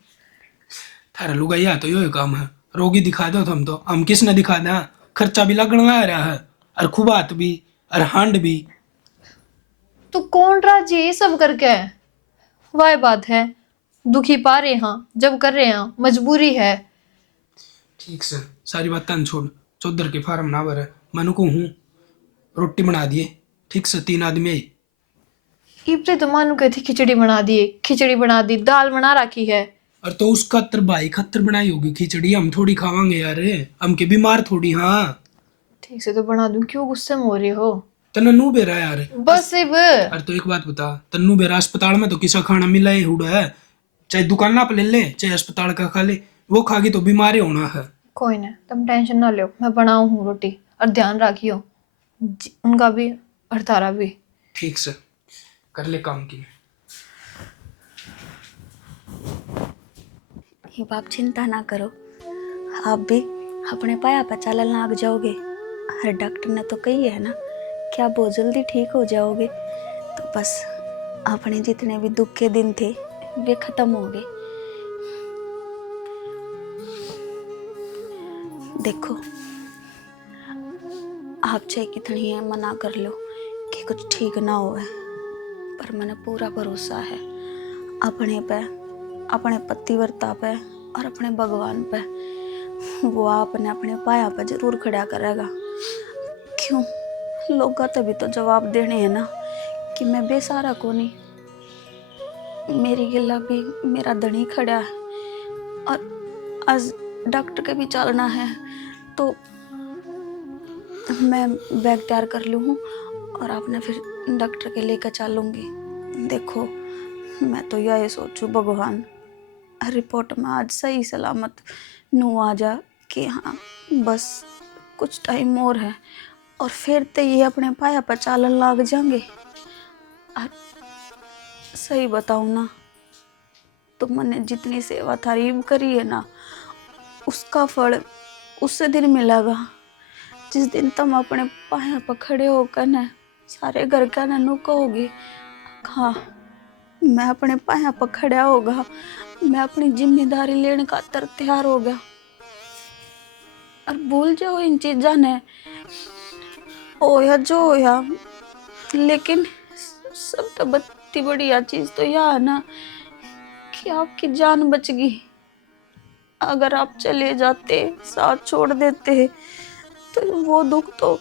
थारा लुगाइया तो यो काम है, रोगी दिखा दो तो हम किसने दिखा दें, खर्चा भी लगना आ रहा है और खुबात भी और हांड भी। तो कौन राजी ये सब करके? वह बात है, दुखी पा रहे हैं जब कर रहे हैं, मजबूरी है। ठीक से सारी बात तन छोड़, चौधर के फार्म ना भरे, मनु को हूँ रोटी बना दिए ठीक से 3 आदमी आई। इब्रे तो मानू कहती खिचड़ी बना दी, खिचड़ी बना दी, दाल बना रखी है। और तो उस खतर भाई खतर बनाई होगी खिचड़ी, हम थोड़ी खावांगे यार, हम के बीमार थोड़ी। हाँ ठीक से तो बना दूं, क्यों गुस्से में हो रही हो? तन्नू बेरा यार बस इब और तो एक बात बता, तन्नू बेरा अस्पताल में तो किसा खाना मिला ही हुआ है, चाहे दुकान पे ले ले चाहे अस्पताल का खा ले, वो खागी तो बीमारी होना है। कोई ना, तुम टेंशन ना लो, मैं बनाऊं हूँ रोटी, और ध्यान रखियो उनका भी और तारा भी। ठीक से कर ले काम की। ये आप चिंता ना करो, आप भी अपने पाया पर चलने लग जाओगे। हर डॉक्टर ने तो कही है ना कि आप बहुत जल्दी ठीक हो जाओगे। तो बस अपने जितने भी दुख के दिन थे वे खत्म हो गए। देखो, आप चाहे कितनी है मना कर लो कि कुछ ठीक ना हो, पर मैंने पूरा भरोसा है अपने पे, अपने पतिव्रता पे और अपने भगवान पे। वो आपने अपने पाया पे जरूर खड़ा करेगा। क्यों, लोग का तभी तो जवाब देने हैं ना कि मैं बेसहारा को नहीं। मेरी गिला भी मेरा धनी खड़ा है और आज डॉक्टर के भी चलना है, तो मैं बैग तैयार कर लूँ और आपने फिर डॉक्टर के लेकर चलूँगी। देखो, मैं तो यही सोचूं भगवान रिपोर्ट में आज सही सलामत नू आ जा कि हाँ बस कुछ टाइम और है और फिर तो ये अपने पाया पर चालन लग जाएंगे। और सही बताऊँ ना, तो मैंने जितनी सेवा तारीफ करी है ना, उसका फल उससे दिन मिलेगा जिस दिन तुम अपने पाया पर खड़े होकर न सारे घर का ननू कहोगे हाँ मैं अपने पाया पर खड़ा होगा, मैं अपनी जिम्मेदारी लेने का तैयार हो गया। और भूल जाओ इन चीज़ों ने, होया जो होया, लेकिन सब तो बड़ी बढ़िया चीज़ तो यह है ना कि आपकी जान बच गई। अगर आप चले जाते, साथ छोड़ देते, तो वो दुख तो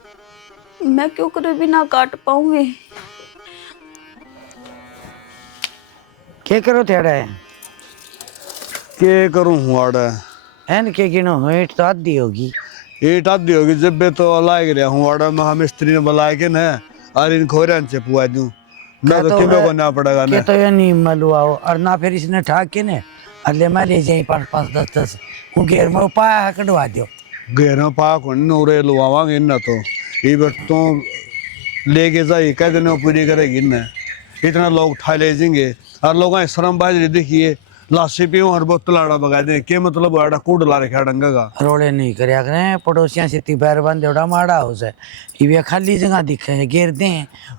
मैं क्यों करे भी ना काट पाऊंगी। क्या करो तेरा है? के करूँ हुआड़ा एन के गिनो हेट तो आधी होगी। ईट आधी होगी जब भी तो लाग रहा हुआड़ा में मिस्त्री ने बुला के न और इन खोरियान से पुआ दूं ना तो किमें को ना पड़ेगा ना। के तो ये नहीं मलुआओ और ना फिर इसने ठाक के ने अल्ले मैं ले जाई 5-5 10-10 वो घेर में पाया कटवा दो। घेर में पा को नूरे लुआवांगे ना तो ये बार तो लेके जाए कह देने पूरी करेगी ना। इतना लोग ठा ले जाएंगे और लोग शर्म बाजी देखिए लाशी पियो और बोतल आड़ा बगा दे के मतलब आड़ा कूड़ ला रखा डंगा का रोड़े नहीं करया करें पड़ोसियां से पैर बंद उड़ा माड़ा हो जाए ये खाली जगह दिखे है घेर दे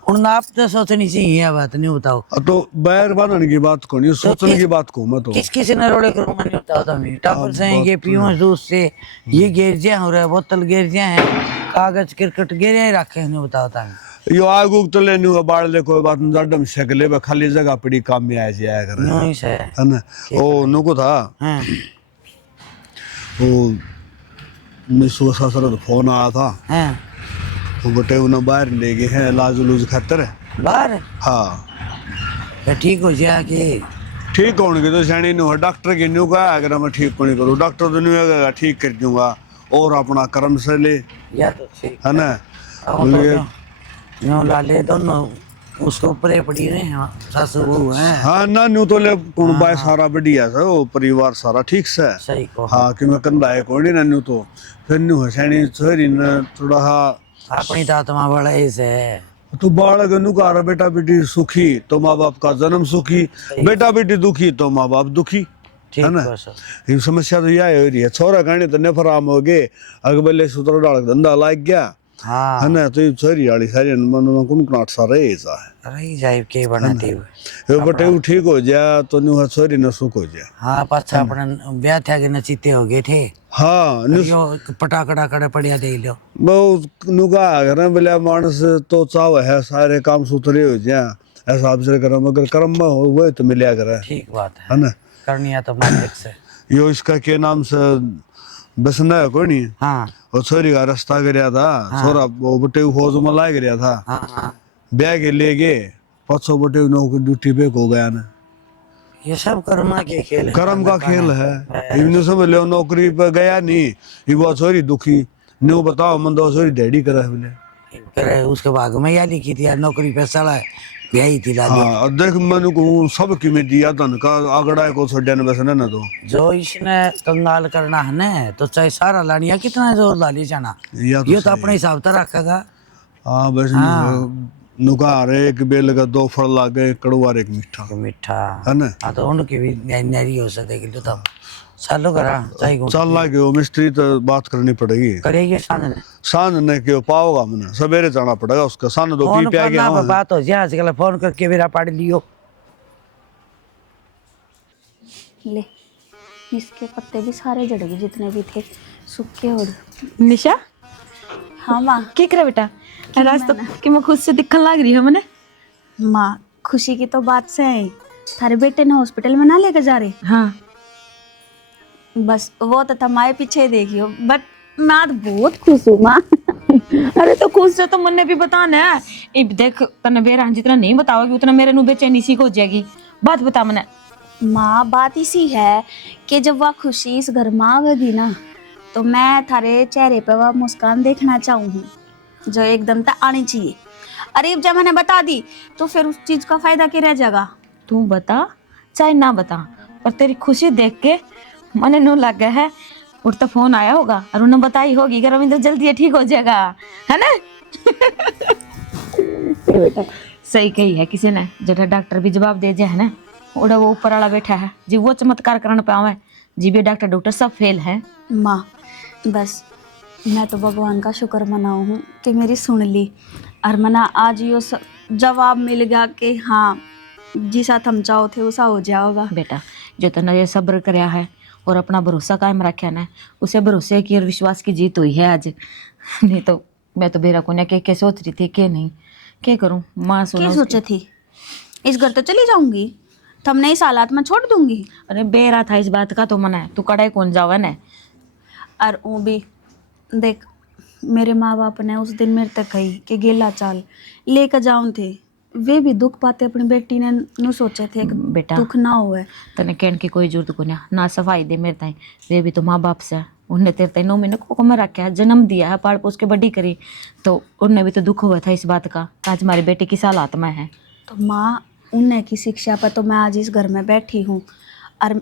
उन आप तो सोचनी चाहिए यह बात नहीं बताओ तो बैर बनने की बात को नहीं सोचने की बात को मैं तो किस किसी ने रोड़े करूंगा नहीं बताओ तुम्हें टापर से ये पियो जूस से ये घेर जा हो रहा है बोतल घेर जा है कागज क्रिकेट घेर रखे नहीं बताओ तुम्हें यो आग उग तो लेने का बाढ़ ले कोई बात नहीं जडम शकले बे खाली जगह पड़ी काम में आ जाया कर नहीं से है ना ओ नुको था हां वो मिसो ससुर का फोन आया था हां वो बटे उन्हें बाहर ले गए हैं इलाज उलूज खातर बाहर हाँ तो ठीक हो जाए कि ठीक होने के तो सैनी नु डॉक्टर के न्यू का अगर मैं ठीक नहीं करूँ डॉक्टर तो नहीं होगा ठीक कर दूंगा और अपना कर्म से ले या तो ठीक है ना यूं लाले दोनों उसको ऊपर पड़ी रहे सास बहू है हाँ ना न्यू तो ले कुणबाई सारा बढ़िया था वो परिवार सारा ठीक से सही को हाँ कि मैं कंधा है कोई ना न्यू तो फिर न्यू हसैनी छोरी ने थोड़ा अपनी तो आत्मा बड़ा ऐसे है तो बालक नुकार बेटा बेटी सुखी तो माँ बाप का जन्म सुखी बेटा बेटी दुखी तो माँ बाप दुखी है ना ये समस्या तो यह हो रही है छोरा कहने तो नेफराम हो गए अगबले सूत्र डाल धंधा लाग गया हाँ है ना तो ये छोरी वाली सारी मन में कुन कनाट सा रहे ऐसा है रही जाए के बनाती हुए ये बटे वो ठीक हो जाए तो न्यू छोरी न सुख हो जाए हाँ पाछा अपना ब्याह था के नचीते हो गए थे हाँ यो पटाकड़ा कड़े पड़िया दे लो वो नुका घर बोले मानस तो चाव है सारे काम सुथरे हो जाए ऐसा आप से कर्म अगर कर्म में हो वो तो मिलिया करे ठीक बात है ना करनी है तो मालिक से यो इसका के नाम से बसना है कोई नहीं हाँ वो छोरी का रास्ता करया था छोरा वो बटे फौज में लाग गया था हाँ ब्याह के ले गए पछो बटे नौकरी ड्यूटी पे हो गया ना ये सब कर्म के खेल है कर्म का खेल है इन्हें समझ लो नौकरी पे गया नहीं ये वो छोरी दुखी न्यू बताओ मन दो छोरी डैडी करा बोले करे उसके भाग में या लिखी थी यार नौकरी पे चला है ब्याही थी लागे हाँ और देख मैंने को सब की में दिया धन का आगड़ा को छोड़ने न बसने ना तो जो इसने कंगाल करना है ना तो चाहे सारा लानिया कितना जोर ला ली जाना ये तो अपने हिसाब से रखेगा हाँ बस नुका रे एक बेल का 2 फल लागे, एक कड़वा एक मीठा, मीठा है ना। हाँ तो उनकी भी नारी हो सके तो तब चालू करा चाहिए चल लागे वो मिस्त्री तो बात करनी पड़ेगी। करेगी साधन सांझ ने क्यों पाओगा, मैंने सवेरे जाना पड़ेगा उसका, सांझ दो फोन पी पे करना गया पर बात हो जाए आजकल फोन करके मेरा पढ़ लियो। ले इसके पत्ते भी सारे जड़ गए जितने भी थे, सूखे और। निशा हाँ माँ। क्या करे बेटा? आज तो कि मैं खुद से दिखने लग रही हूँ मैंने। माँ खुशी की तो बात से है, थारे बेटे ने हॉस्पिटल में ना लेकर जा रहे। हाँ बस वो तो तुम्हारे पीछे देखियो, बट मैं आज बहुत खुश हूँ माँ। अरे तो खुश से तो मुन्ने भी बताना है। इब देख तने बेरा जितना नहीं बताओगी उतना मेरे नु बेचैनी सी हो जाएगी। बात बता मने। माँ बात इसी है कि जब वह खुशी इस घर में आवेगी ना, तो मैं थारे चेहरे पे वह मुस्कान देखना चाहूँ जो एकदम तक आनी चाहिए। अरे जब मैंने बता दी तो फिर उस चीज का फायदा क्या रह जाएगा। तू बता चाहे ना बता, पर तेरी खुशी देख के मने नु लग गया है उठ तो फोन आया होगा और उन्हें बताई होगी कि रविंद्र जल्दी ठीक हो जाएगा, है ना। सही कही है किसी ने, जो डॉक्टर भी जवाब दे जाए ना, ओड़ा वो ऊपर वाला बैठा है जी, वो चमत्कार करने पावे जी भी डॉक्टर सब फेल है। माँ बस मैं तो भगवान का शुक्र मनाऊँ हूँ कि मेरी सुन ली और मना आज यो जवाब मिल गया कि हाँ जिसा थम चाहो थे उसा हो जाओगा। बेटा जो तने ये सब्र करया है और अपना भरोसा कायम रखा ना, उसे भरोसे की और विश्वास की जीत हुई है आज। नहीं तो मैं तो बेरा को के सोच रही थी कि नहीं क्या करूं। माँ सुनो क्या सोचे थी? इस घर तो चली जाऊंगी, तुमने इस हालात में छोड़ दूंगी। अरे बेरा था इस बात का तो मना तू कड़ाई कौन जावा ना। और वो भी देख मेरे माँ बाप ने उस दिन मेरे तक कही कि गेला चाल लेकर जाऊं थे, वे भी दुख पाते अपनी बेटी ने नु सोचे थे कि बेटा दुख ना होए। तने कहने की कोई जरूरत को ना सफाई दे मेरे ताई, वे भी तो माँ बाप से उन्हें तेरे ताई 9 महीने को में रखा है, जन्म दिया है, पाल पोस के बड़ी करी, तो उन्हें भी तो दुख हुआ था इस बात का आज हमारी बेटी किस हालात में है। तो माँ उन्हें की शिक्षा पर तो मैं आज इस घर में बैठी हूँ। और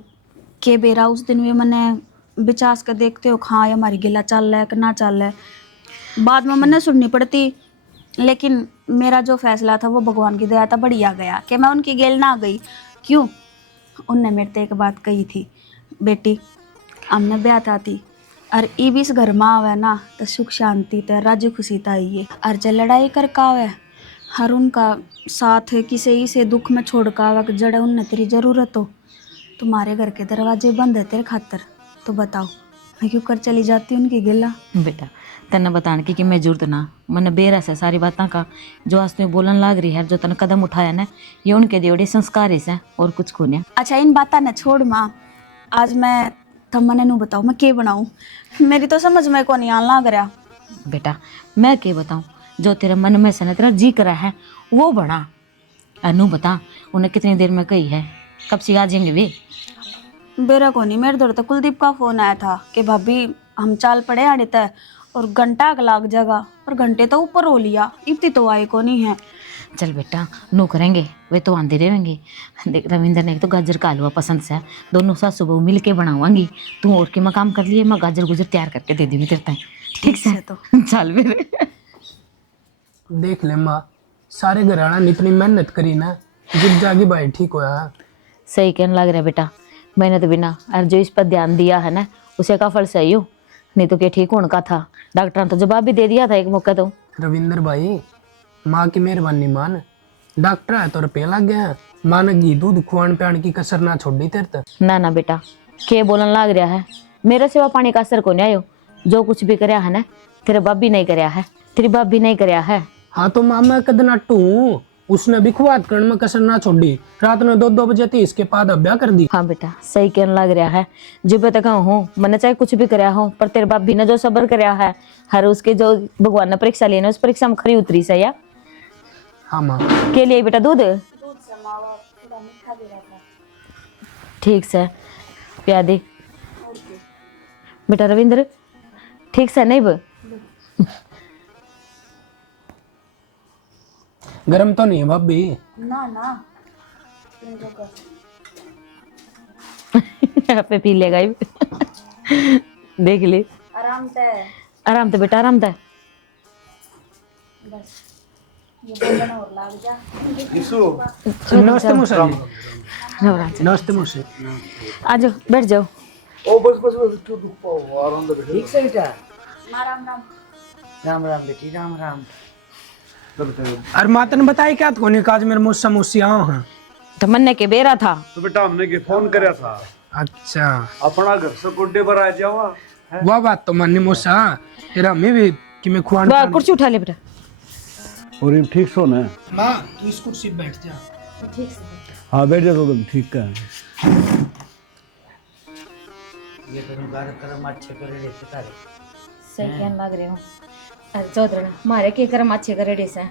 के बेरा उस दिन भी मैंने बिचास कर देखते हो हाँ ये हमारी गिला चल रहा है कि ना चल रहा है, बाद में मैंने सुननी पड़ती। लेकिन मेरा जो फैसला था वो भगवान की दया था बढ़िया गया कि मैं उनकी गेल ना गई। क्यों? उनने मेरे से एक बात कही थी, बेटी हमने ब्याह था थी और ई भी इस घर में आवे ना तो सुख शांति तो राजी खुशी था ये, और जब लड़ाई कर का आवे हर उनका साथ किसी से दुख में छोड़ का आवे जड़ उनने तेरी जरूरत हो, तुम्हारे घर के दरवाजे बंद है तेरे खातर, तो बताओ मैं क्यों कर चली जाती उनकी गिला। बेटा तने बताने की कि मैं जरूरत ना मैंने बेरा से सारी बातों का जो आज तुम्हें बोलन लग रही है, जो तने कदम उठाया ना ये उनके दियोड़े संस्कार है और कुछ को नहीं। अच्छा इन बातें न छोड़ माँ, आज मैं थमने नू बताओ मैं के बनाऊँ, मेरी तो समझ में को नहीं आना लग रहा। बेटा मैं क्या बताऊँ, जो तेरे मन में से ना तेरा जी करा है वो बना। अनु बता उन्हें कितनी देर में कही है, कब से आ जाएंगे वे? बेरा को नहीं, मेरे दौर तो कुलदीप का फोन आया था कि भाभी हम चाल पड़े आने तय और घंटा लाग जाएगा, और घंटे तो ऊपर हो लिया इतनी तो आए को नहीं है। चल बेटा नो करेंगे, वे तो आंधे रहेंगे। देख रविंद्र ने तो गाजर का हलवा पसंद से, दोनों सास सुबह मिल के बनावांगी, तू और के मकाम कर लिए, मैं गाजर गुजर तैयार करके दे दूंगी तेरे ताई, ठीक से? तो चल फिर देख ले माँ, सारे घराना ने इतनी मेहनत करी ना, जब जाके भाई ठीक होया। सही कहने लग रहा है बेटा, मैंने तो बिना और जो इस पर ध्यान दिया है ना उसे का फल सही हो, नहीं तो क्या ठीक होने का था। डॉक्टर ने तो जवाब भी दे दिया था एक मौका तो। रविंद्र भाई माँ की मेहरबानी मान, डॉक्टर है तो रुपये लग गया, माँ ने घी दूध खुआन पियान की कसर ना छोड़ी तेरे तक। ना ना बेटा के बोलन लग रहा है, मेरे सिवा पानी का असर को नहीं आयो, जो कुछ भी करया है ना तेरे बाप भी नहीं करया है, तेरी बाप भी नहीं करया है। हाँ तो माँ मैं कद नट्टू हूँ, उसने भी खुआत करण में कसर ना छोड़ी, रात में 2-2 बजे थी इसके बाद अभ्या कर दी। हाँ बेटा सही कहने लग रहा है, जब तक हूँ मैंने चाहे कुछ भी करया हो, पर तेरे बाप भी ने जो सब्र करया है हर उसके जो भगवान ने परीक्षा ली ना उस परीक्षा में खरी उतरी सही है। हाँ माँ के लिए बेटा दूध ठीक से पिया दे बेटा। रविंद्र ठीक से नहीं बे? गरम तो नहीं है भाभी? ना ना पे पी लेगा ही देख ले आराम से आराम से बेटा आराम से। नमस्ते मौसा जी। नमस्ते मौसी। आ जाओ बैठ जाओ। ओ बस बस बस तो दुख पाओ आराम से बैठो। ठीक से बेटा। राम राम। राम राम बेटी, राम राम। और माता ने बताया क्या था कोनी काज मेरे मौसा मौसी आओ हैं। तो मन्ने के बेरा था। तो बेटा हमने के फोन करया था, अच्छा अपना घर से कोडे पर आ जावा। वह बात तो मानी मौसा, फिर हमें भी कि मैं खुआन बा कुर्सी उठा ले बेटा। और ये ठीक सो ना। माँ तू इस कुर्सी पे बैठ जा। हाँ बैठ जा तो तुम ठीक है। ये तो कार्यक्रम अच्छे करे रे तारे। सही कहने लग रहे हो। अरे चौधरी मारे के कर्म अच्छे करे रे से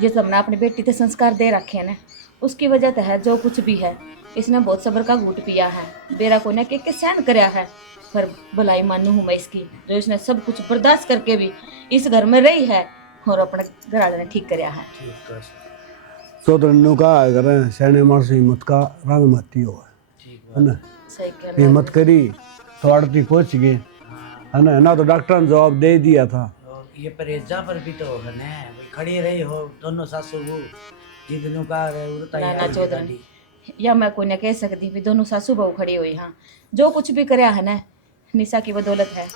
जो तुमने अपनी बेटी ते संस्कार दे रखे हैं ना, उसकी वजह तो है जो कुछ भी है। इसने बहुत सब्र का घूट पिया है, बेरा को ने के सहन करया है। पर भलाई मानू हूँ मैं इसकी, जो इसने सब कुछ बर्दाश्त करके भी इस घर में रही है और अपने घर वाले ने ठीक करया है। चौधरी का करें सैने मार से हिम्मत का रंग मती हो है ना। सही कहने हिम्मत करी तो आड़ती पहुंच गए है ना तो डॉक्टर ने जवाब दे दिया था। और ये परहेजा पर भी तो है ना, भाई खड़ी रही हो दोनों सासू बहू जिदनु का रहे उड़ता ही ना चौधरी या मैं कोई न कह सकती भी दोनों सासू बहू खड़ी हुई। हाँ जो कुछ भी करया है ना निशा की बदौलत है।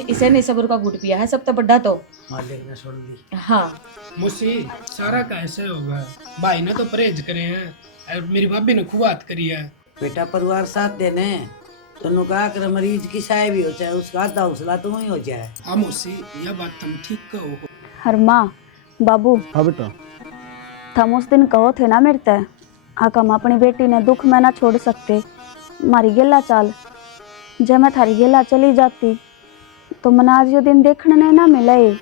इसे नहीं सब्र का घूट पिया है सब तो बड़ा तो मालिक ने सुन ली। हाँ मौसी सारा कैसे होगा, भाई ने तो परहेज करे हैं और मेरी भाभी ने खूब बात करी है। बेटा परिवार साथ देने दोनों का अगर मरीज की साय भी हो चाहे उसका आधा हौसला तो वही हो जाए। हाँ मौसी यह बात तुम ठीक कहो। हर माँ बाबू हाँ बेटा थम उस दिन कहो थे ना मेरे ते आका हम अपनी बेटी ने दुख में ना छोड़ सकते, मारी गेला चाल। जब मैं थारी गेला चली जाती तो मन आज यो दिन देखने ने ना मिले।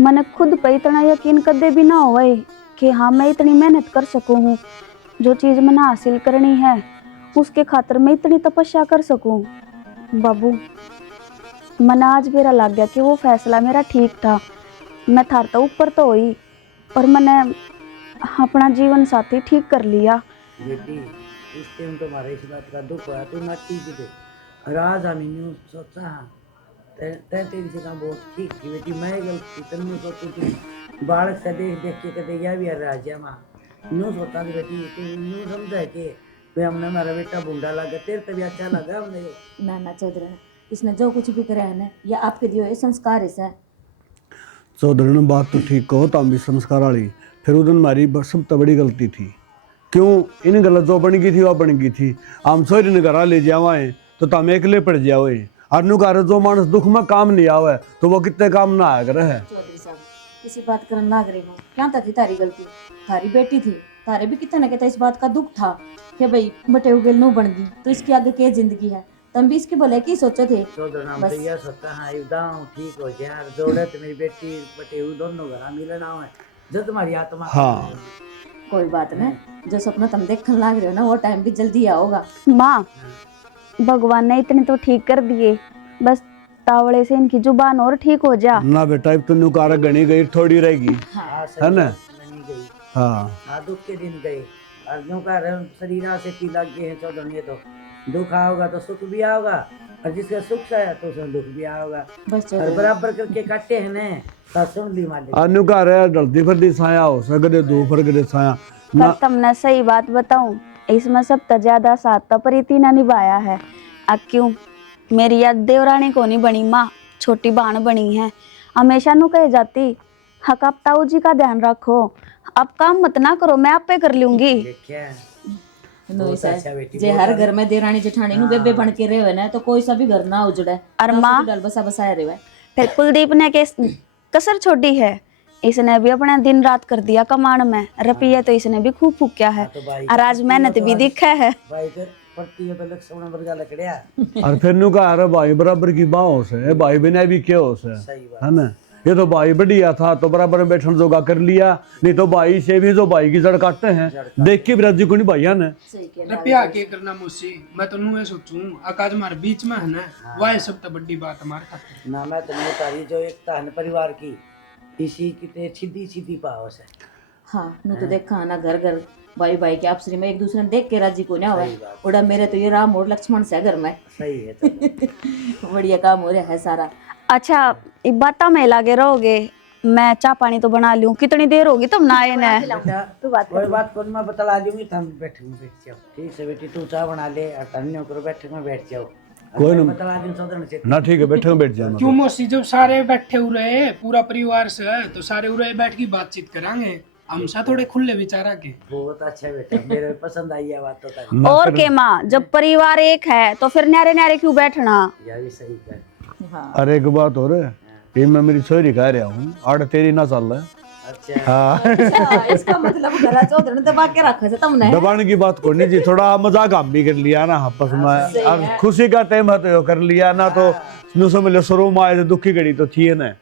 मैंने खुद पे इतना यकीन कदे भी ना होए कि हाँ मैं इतनी मेहनत कर सकूँ हूँ, जो चीज़ मैंने हासिल करनी है उसके खातिर मैं इतनी तपस्या कर सकूँ। बाबू मन आज मेरा लग गया कि वो फैसला मेरा ठीक था। मैं थार तो ऊपर तो हुई और मैंने अपना जीवन साथी ठीक कर लिया। बेटी इस टाइम तुम्हारे इस बात का दुख हुआ तू नट्टी की दे और आज हम यूँ सोचा तेरी जगह बहुत ठीक थी बेटी। मैं गलती तुमने सोची थी बालक से देख देख के कदे या भी राजा माँ यूँ सोचा थी बेटी तू यूँ समझा के भाई हमने हमारा बेटा बूढ़ा लगा तेरे तभी अच्छा लगा हमने। ना चौधरी इसने जो कुछ भी करा है ना या आपके दिए हुए संस्कार है। चौधरी ने बात तो ठीक कहो ताम भी संस्कार वाली। फिर उस दिन हमारी सब तो बड़ी गलती थी। क्यों इन गलत जो बन गई थी वह बन गई थी। हम सोरी ने घर ले जावाए तो तम एकले पड़ जाओ। अनु का जो मानस दुख में काम नहीं आवे तो वो कितने काम ना आया करे है। चौधरी साहब किसी बात करने लग रही हो क्या था थी तारी गलती, तारी बेटी थी, तारे भी कितना ना कहता इस बात का दुख था कि भाई बटे उगेल नू बन गई तो इसकी आगे क्या जिंदगी है। तुम भी इसके भले की सोचो थे। चौधरी नाम तो यह सोचा हाँ युद्धाऊँ ठीक हो जाए जोड़े तो मेरी बेटी बटे दोनों घर मिलना है जो तुम्हारी आत्मा। हाँ कोई बात नहीं, जो सपना तुम देखने लग रहे हो ना वो टाइम भी जल्दी आओगा। माँ भगवान ने इतने तो ठीक कर दिए, बस तावड़े से इनकी जुबान और ठीक हो जा। ना बेटा अब तो कार गणी गई थोड़ी रहेगी है ना। हाँ हाँ दुख के दिन गए और यूँ का शरीर से पी लग गए हैं चौधरी। तो दुख आओगा तो सुख भी आओगा और जिसका सुख आया तो उसमें दुख भी आओगा बस और बराबर करके काटे हैं ने तो सुन ली मालिक। अनु का रहा डलती फिरती छाया हो सकते दो फरकते छाया पर तुमने सही बात बताऊं इसमें सब तो ज्यादा साथ तो प्रीति ने निभाया है। अब क्यों मेरी याद देवरानी को नहीं बनी, माँ छोटी बहन बनी है। हमेशा नु कह जाती हक आप ताऊ जी का ध्यान रखो, अब काम मत ना करो मैं आप पे कर लूंगी। जे हर घर में देरानी जेठानी नु बेबे बन के रहे ना तो कोई सा भी घर ना उजड़े और माँ डल बसा बसाए रहे। फिर कुलदीप ने के कसर छोड़ी है, इसने भी अपने दिन रात कर दिया कमाण में। रुपये तो इसने भी खूब फूकिया है और आज मेहनत भी दिखा है। और फिर नु का अरे भाई बराबर की बाहों से भाई बिना भी क्या हो से है ना। ये तो भाई बढ़िया था तो बराबर में बैठन जोगा कर लिया, नहीं तो भाई से भी जो भाई की जड़ काटते हैं देख के विराज जी को नहीं भैया ने रुपया के करना मुझसे मैं तो नुए सोचूं आकाश मार बीच में है ना वह सब तो बड़ी बात हमारे खातिर ना। मैं तुम्हें तारी जो एकता है परिवार की इसी की ते सीधी सीधी पावस है। हाँ नु तो देखा ना घर घर भाई भाई के आपसी में एक दूसरे ने देख के राजी को ना हुआ उड़ा मेरे तो ये राम और लक्ष्मण से घर में सही है बढ़िया काम हो रहा है सारा। अच्छा बात में लागे रहोगे मैं चाय पानी तो बना लूं। कितनी देर होगी तुम ना आए ना? कोई बात को मैं बतला दूंगी, तुम बैठ जाओ। ठीक है बेटी, तू चाय बना ले और तन्ने करो, बैठक में बैठ जाओ। कोई ना बतला दूं सौदन से ना, ठीक है बैठे बैठ जाना। क्यों मौसी, जब सारे बैठे हुए हैं पूरा परिवार से है, तो सारे उरे बैठ के बातचीत करांगे। हम सा थोड़े खुले विचारा के। बहुत अच्छा बेटा, मेरे पसंद आई है बात तो। और के माँ, जब परिवार एक है तो फिर न्यारे न्यारे क्यों बैठना? यह भी सही कर। अरे एक बात और है, ये मैं मेरी सोरी कह रहा हूँ, आड़ तेरी ना चल रहा है। अच्छा हाँ इसका मतलब घरा चौधरी दबा के रखा है तुमने। दबाने की बात कोई नहीं जी, थोड़ा मजाक हम भी कर लिया ना आपस में, और खुशी का टाइम है तो कर लिया ना, तो नु समझ लो शुरू में आए तो दुखी घड़ी तो थी ना,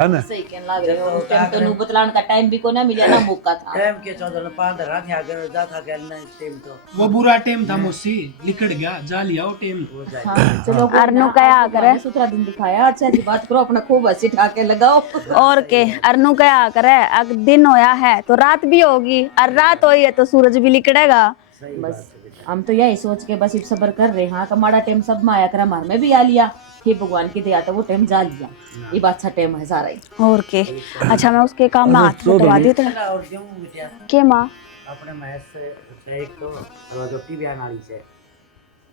है ना? सही कहने लग रहे हो, उस टाइम तो नु बतलाने का टाइम भी को ना मिला ना मौका था। टाइम के चौदह पाँच धरा के आगे जाता कहना टाइम तो वो बुरा टाइम था मौसी, लिकड़ गया, जा लिया वो टाइम। हाँ, चलो अरनू क्या करे? सुथरा दिन दिखाया, अच्छा जी बात करो, अपना खूब हंसी ठाके लगाओ। और के अरनू क्या करे? अगर दिन होया है तो रात भी होगी, और रात हुई है तो सूरज भी निकलेगा। बस हम तो यही सोच के बस सब्र कर रहे। हाँ कमाड़ा टाइम सब में आया कर, हमारे में भी आ लिया। हे भगवान की दया, तो वो टाइम जा लिया, ये बात अच्छा टाइम है सारा ही। और के अच्छा, मैं उसके काम में हाथ बटवा दी था। और क्यों बेटा के माँ अपने मैच से एक तो रोटी बयान वाली से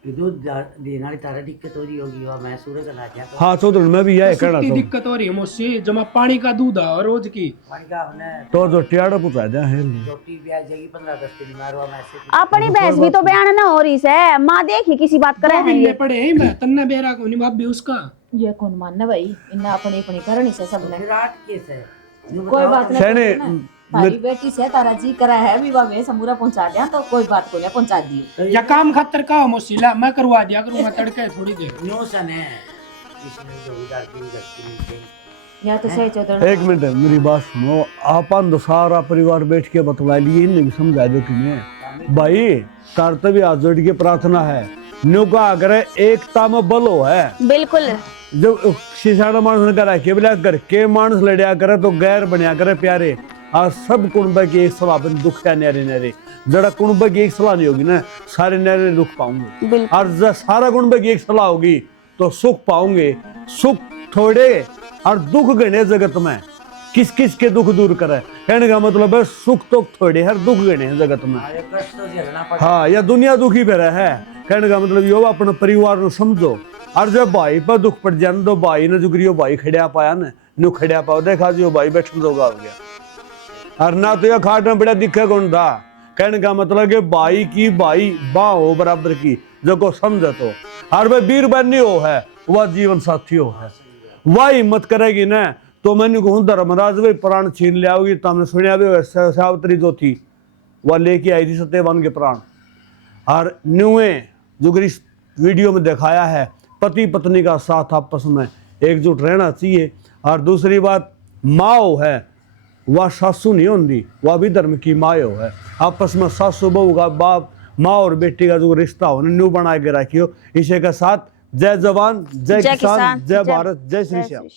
दूध देने वाली तारा दिक्कत हो रही होगी, और मैं सूरज ला गया तो हाँ चौधरी मैं भी यही कहना की चाहूँ, दिक्कत हो रही है मौसी, जमा पानी का दूध है रोज की। पानी का हमने तो जो टियाड़ा पूछा जा है रोटी ब्याज जाएगी 15-10 दिन मारवा मैं से अपनी भैंस भी तो बयान ना हो रही से। माँ देखी किसी बात करे है मिलने ये। पड़े हैं, मैं तन्ने बेरा को नहीं बाप भी उसका। ये कौन मानना भाई, इन्ना अपनी अपनी करनी से सबने। विराट केस है कोई बात सैने नहीं, तारी बेटी से तारा जी करा है विवाह में समूरा पहुंचा दिया, तो कोई बात को नहीं पहुंचा दियो। या काम खातर का हो मौसी, ला मैं करवा दिया करूंगा तड़के थोड़ी देर। न्यू सन है इसमें जो उधार की गलती या तो सही चौधरी एक मिनट मेरी बात सुनो, आपन तो सारा परिवार बैठ के बतला लिए, इन्हें भी समझा दो कि मैं भाई तार तभी हाथ जोड़ के प्रार्थना है, न्यू का अगर एकता में बलो है। बिल्कुल, जब शिशाड़ा मानस ने करा के बोला घर के मानस लड़िया करे तो गैर बनया करे प्यारे, और सब कुंभ की एक सलाह बन दुख है न्यारे न्यारे, जरा कुंभ की एक सलाह नहीं होगी ना, सारे न्यारे दुख पाऊंगे, बिल्कुल। और जब सारा कुंभ की एक सलाह होगी तो सुख पाऊंगे। सुख थोड़े और दुख गणे जगत में, किस किस के दुख दूर करे, कहने का मतलब है सुख तो थोड़े है, दुख गणे हैं जगत में। कष्ट तो झेलना पड़ता हाँ, या दुनिया दुखी पे है, कहने का मतलब यो अपने परिवार को समझो, और जब भाई पर दुख पड़ जाए तो भाई ने जुगरियो भाई खड़िया पाया ना, न्यू खड़िया पाओ, देखा जो भाई बैठन दोगा हो गया, और ना तो यह खाट में बड़ा दिखे कौन था। कहने का मतलब कि भाई की भाई बाह हो बराबर की, जो को समझे तो, और वह वीर बनी हो है, वह जीवन साथी हो है, वह हिम्मत करेगी ना, तो मैंने कहूँ धर्मराज भाई प्राण छीन ले आओगी। तो हमने सुनिया भी सावित्री जो थी वह लेके आई थी सत्यवान के प्राण, और न्यूए जुगरी वीडियो में दिखाया है पति पत्नी का साथ आपस में एकजुट रहना चाहिए। और दूसरी बात, माँ है वह सासू नहीं होती, वह भी धर्म की माँ है, आपस में सासू बहू का बाप माँ और बेटी का जो रिश्ता हो न्यू बना के रखियो। इसी के साथ जय जवान, जय किसान, जय भारत, जय श्री श्याम।